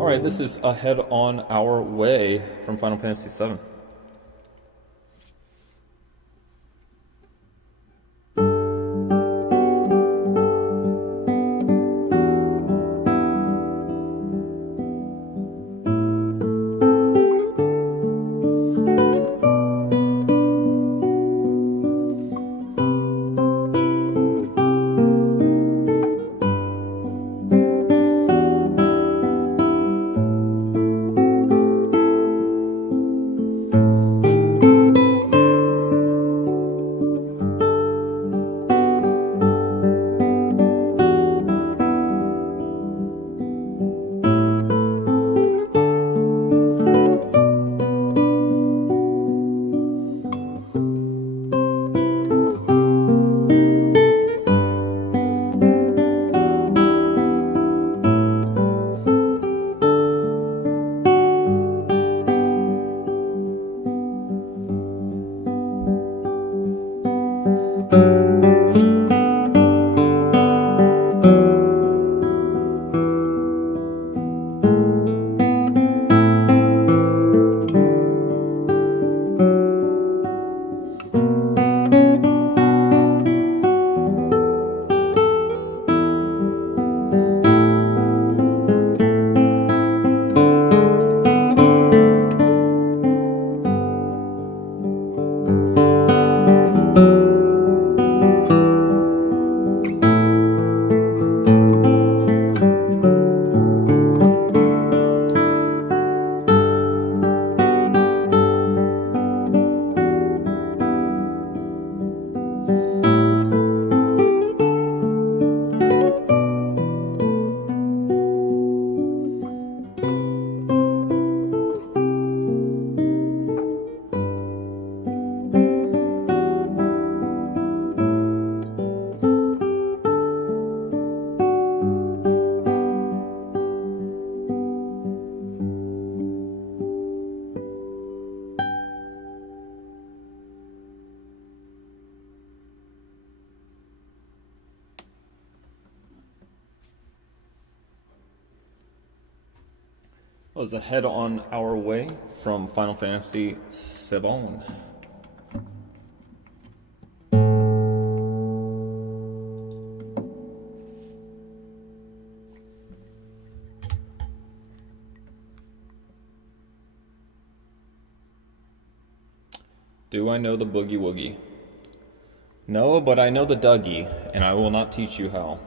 Alright, this is Ahead on Our Way from Final Fantasy VII. Was Ahead on Our Way from Final Fantasy VII. Do I know the boogie woogie? No, but I know the Dougie, and I will not teach you how.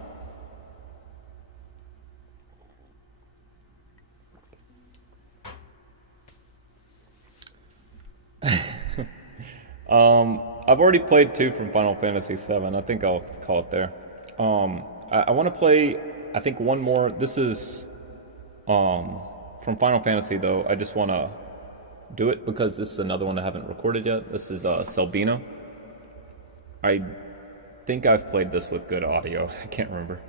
I've already played 2 from Final Fantasy VII. I think I'll call it there. I want to play, I think, one more. This is from Final Fantasy, though. I just want to do it because this is another one I haven't recorded yet. This is Selbina. I think I've played this with good audio. I can't remember.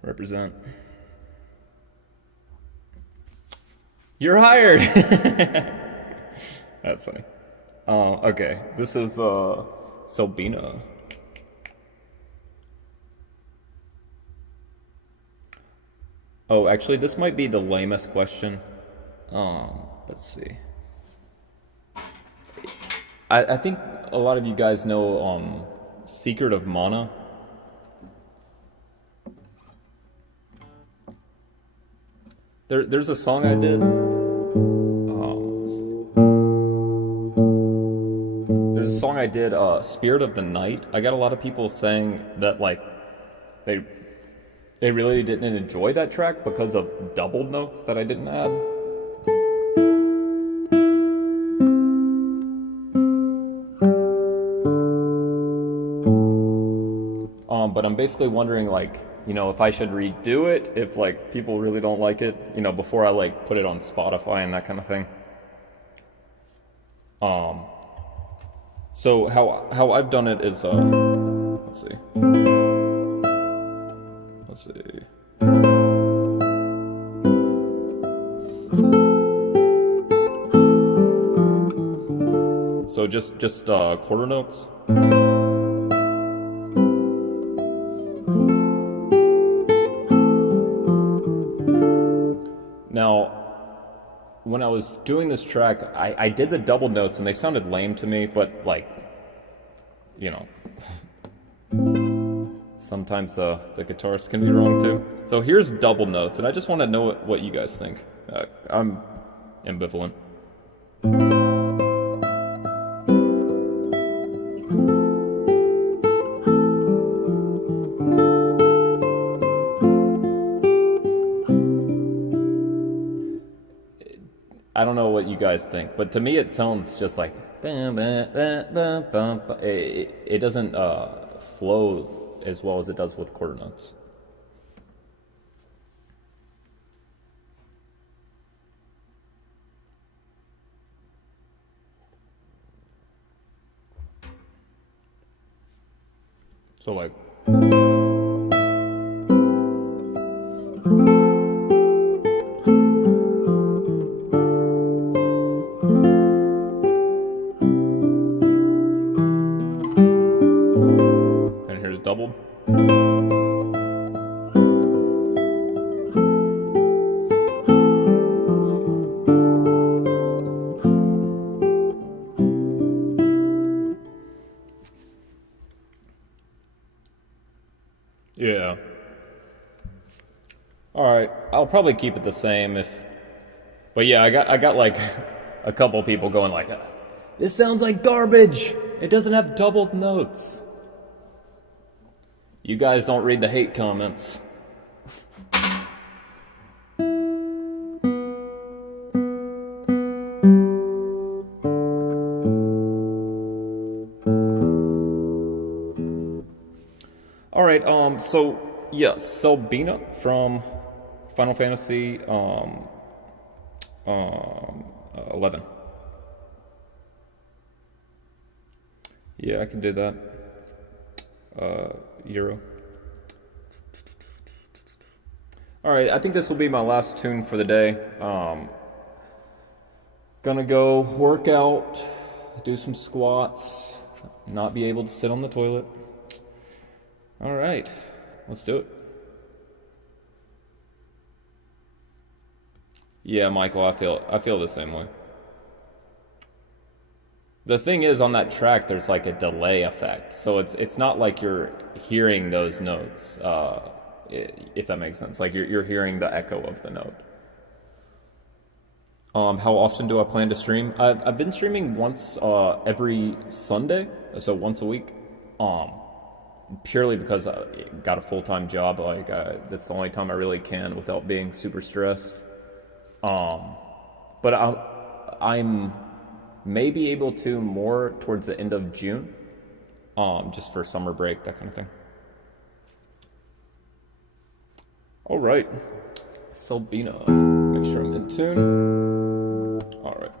Represent. You're hired! That's funny. Okay, this is Selbina. Oh, actually, this might be the lamest question. Let's see. I think a lot of you guys know Secret of Mana. There's a song I did. There's a song I did, Spirit of the Night. I got a lot of people saying that, like, they really didn't enjoy that track because of doubled notes that I didn't add. But I'm basically wondering, like, if I should redo it, if like people really don't like it, before I like put it on Spotify and that kind of thing. So how I've done it is let's see. Let's see. So just quarter notes. Now, when I was doing this track, I did the double notes and they sounded lame to me, but like, sometimes the guitarist can be wrong too. So here's double notes, and I just want to know what you guys think. I'm ambivalent. I don't know what you guys think, but to me it sounds just like it doesn't flow as well as it does with quarter notes. So like doubled. Yeah. All right, I'll probably keep it the same but yeah, I got like a couple people going like, this sounds like garbage. It doesn't have doubled notes. You guys don't read the hate comments. All right, so yes, Selbina from Final Fantasy 11. Yeah, I can do that. Euro. Alright, I think this will be my last tune for the day. Gonna go work out, do some squats, not be able to sit on the toilet. Alright, let's do it. Yeah, Michael, I feel the same way. The thing is, on that track, there's like a delay effect, so it's not like you're hearing those notes, if that makes sense. Like you're hearing the echo of the note. How often do I plan to stream? I've been streaming once every Sunday, so once a week. Purely because I got a full-time job. Like that's the only time I really can without being super stressed. But I'm maybe able to more towards the end of June, just for summer break, that kind of thing. All right, Selbina, make sure I'm in tune. All right.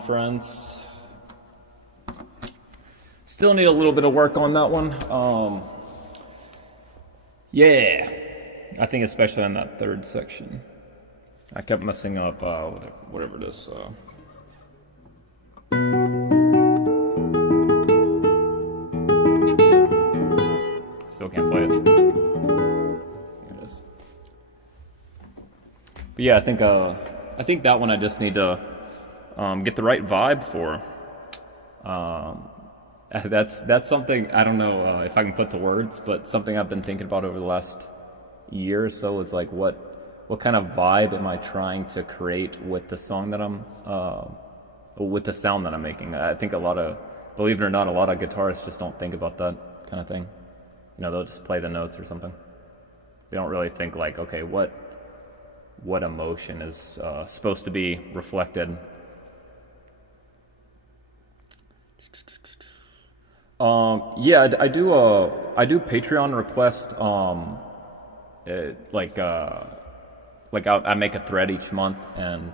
my friends. Still need a little bit of work on that one. Yeah, I think especially on that third section. I kept messing up whatever it is. Still can't play it. Here it is. But yeah, I think that one I just need to get the right vibe for. That's something I don't know if I can put to words, but something I've been thinking about over the last year or so is like what kind of vibe am I trying to create with the song that I'm with the sound that I'm making. I think believe it or not, a lot of guitarists just don't think about that kind of thing. You know, they'll just play the notes or something. They don't really think like, okay, what emotion is supposed to be reflected. Yeah, I do Patreon request. I make a thread each month, and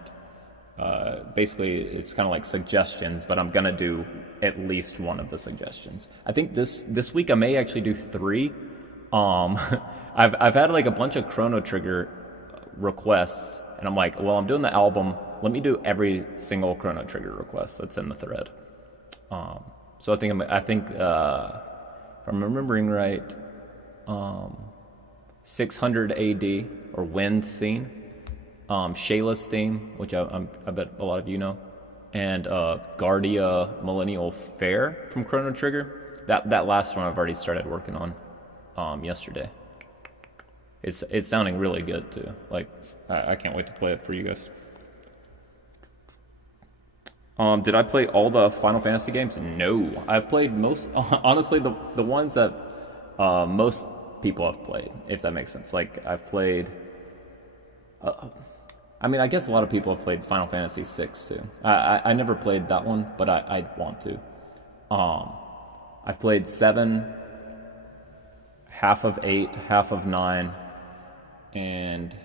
basically it's kind of like suggestions, but I'm gonna do at least one of the suggestions. I think this week I may actually do 3. I've had like a bunch of Chrono Trigger requests, and I'm like, well, I'm doing the album. Let me do every single Chrono Trigger request that's in the thread. So I think if I'm remembering right, 600 AD or Wind Scene, Shayla's theme, which I bet a lot of you know, and Guardia Millennial Fair from Chrono Trigger. That last one I've already started working on yesterday. It's sounding really good too. Like I can't wait to play it for you guys. Did I play all the Final Fantasy games? No. I've played most, honestly, the ones that most people have played, if that makes sense. Like, I've played, I guess a lot of people have played Final Fantasy VI, too. I never played that one, but I want to. I've played 7, half of 8, half of 9, and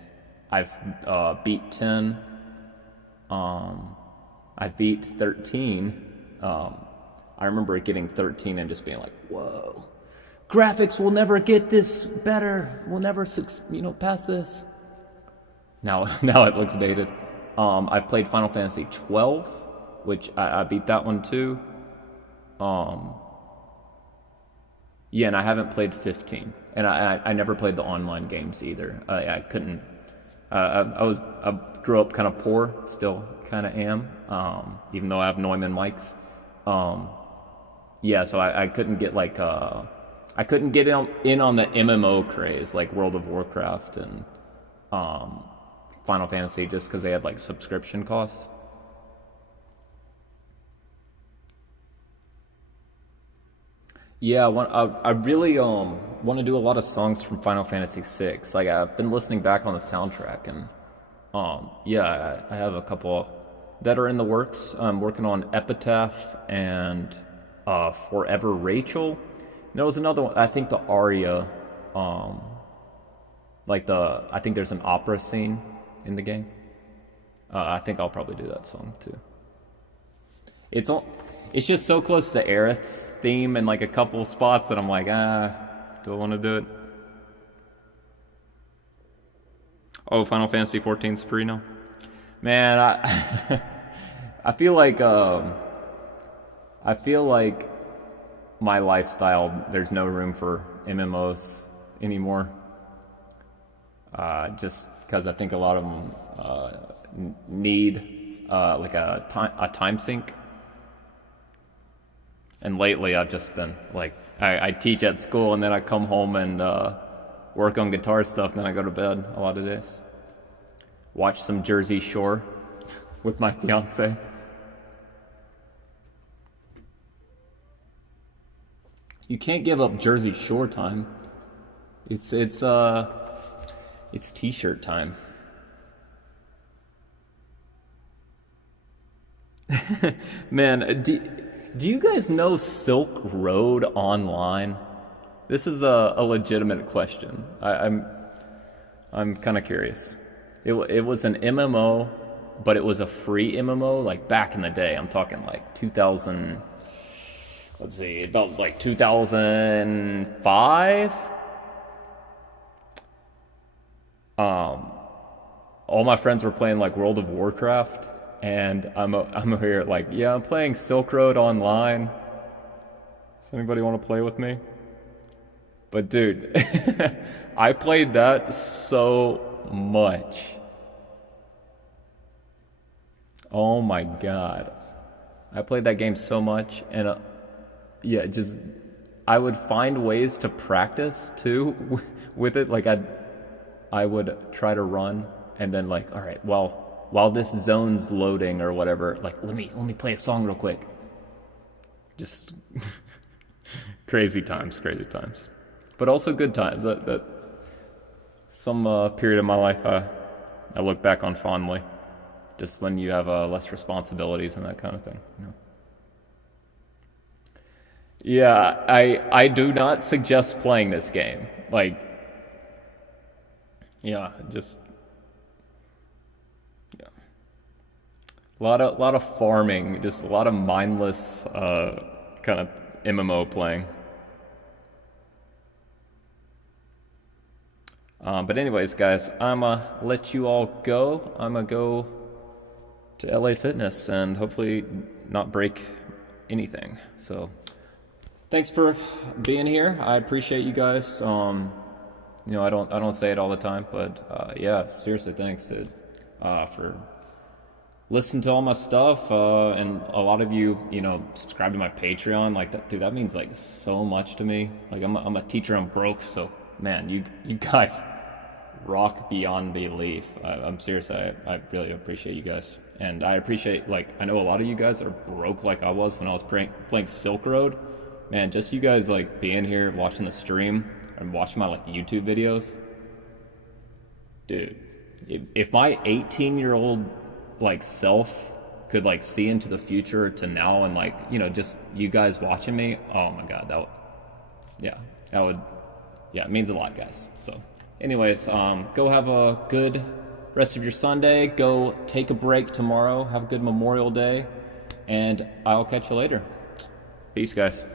I've beat 10. I beat 13. I remember getting 13 and just being like, whoa, graphics will never get this better. We'll never, pass this. Now it looks dated. I've played Final Fantasy 12, which I beat that one too. Yeah, and I haven't played 15. And I never played the online games either. I couldn't. I grew up kind of poor, still kind of am, even though I have Neumann mics. Yeah, so I couldn't get I couldn't get in on the MMO craze like World of Warcraft and Final Fantasy just because they had like subscription costs. Yeah, I really want to do a lot of songs from Final Fantasy VI. Like I've been listening back on the soundtrack, and yeah, I have a couple that are in the works. I'm working on Epitaph and Forever Rachel. There was another one. I think the aria, I think there's an opera scene in the game. I think I'll probably do that song too. It's just so close to Aerith's theme in like a couple spots that I'm like, do I want to do it? Oh, Final Fantasy XIV's free now? Man, I feel like my lifestyle, there's no room for MMOs anymore. Just because I think a lot of them need like a time sink. And lately I've just been like, I teach at school and then I come home and work on guitar stuff, and then I go to bed a lot of days. Watch some Jersey Shore with my fiance. You can't give up Jersey Shore time. It's t-shirt time. Man, do you guys know Silk Road Online? This is a legitimate question. I'm kind of curious. It was an MMO but it was a free MMO, like back in the day. I'm talking like 2000, let's see, about like 2005. All my friends were playing like World of Warcraft, and I'm over here like, yeah, I'm playing Silk Road Online. Does anybody want to play with me? But dude, I played that so much. Oh my god. I played that game so much, and yeah, just I would find ways to practice too with it. Like I would try to run, and then like, all right, well, while this zone's loading or whatever, like let me play a song real quick. Just crazy times, but also good times. That's some period of my life I look back on fondly. Just when you have less responsibilities and that kind of thing, you know. Yeah, I do not suggest playing this game. Like, yeah, just yeah, a lot of farming, just a lot of mindless kind of MMO playing. But anyways, guys, I'ma let you all go. I'ma go to LA Fitness and hopefully not break anything. So thanks for being here. I appreciate you guys. You know, I don't say it all the time, but yeah, seriously, thanks for listening to all my stuff. And a lot of you, you know, subscribe to my Patreon. Like that, dude, that means like so much to me. Like I'm a teacher. I'm broke, so man, you guys rock beyond belief. I'm serious. I really appreciate you guys. And I appreciate, like, I know a lot of you guys are broke like I was when I was playing Silk Road. Man, just you guys, like, being here, watching the stream, and watching my, like, YouTube videos. Dude, if my 18-year-old, like, self could, like, see into the future to now and, like, you know, just you guys watching me, oh, my God, yeah, it means a lot, guys. So, anyways, go have a good rest of your Sunday. Go take a break tomorrow. Have a good Memorial Day. And I'll catch you later. Peace, guys.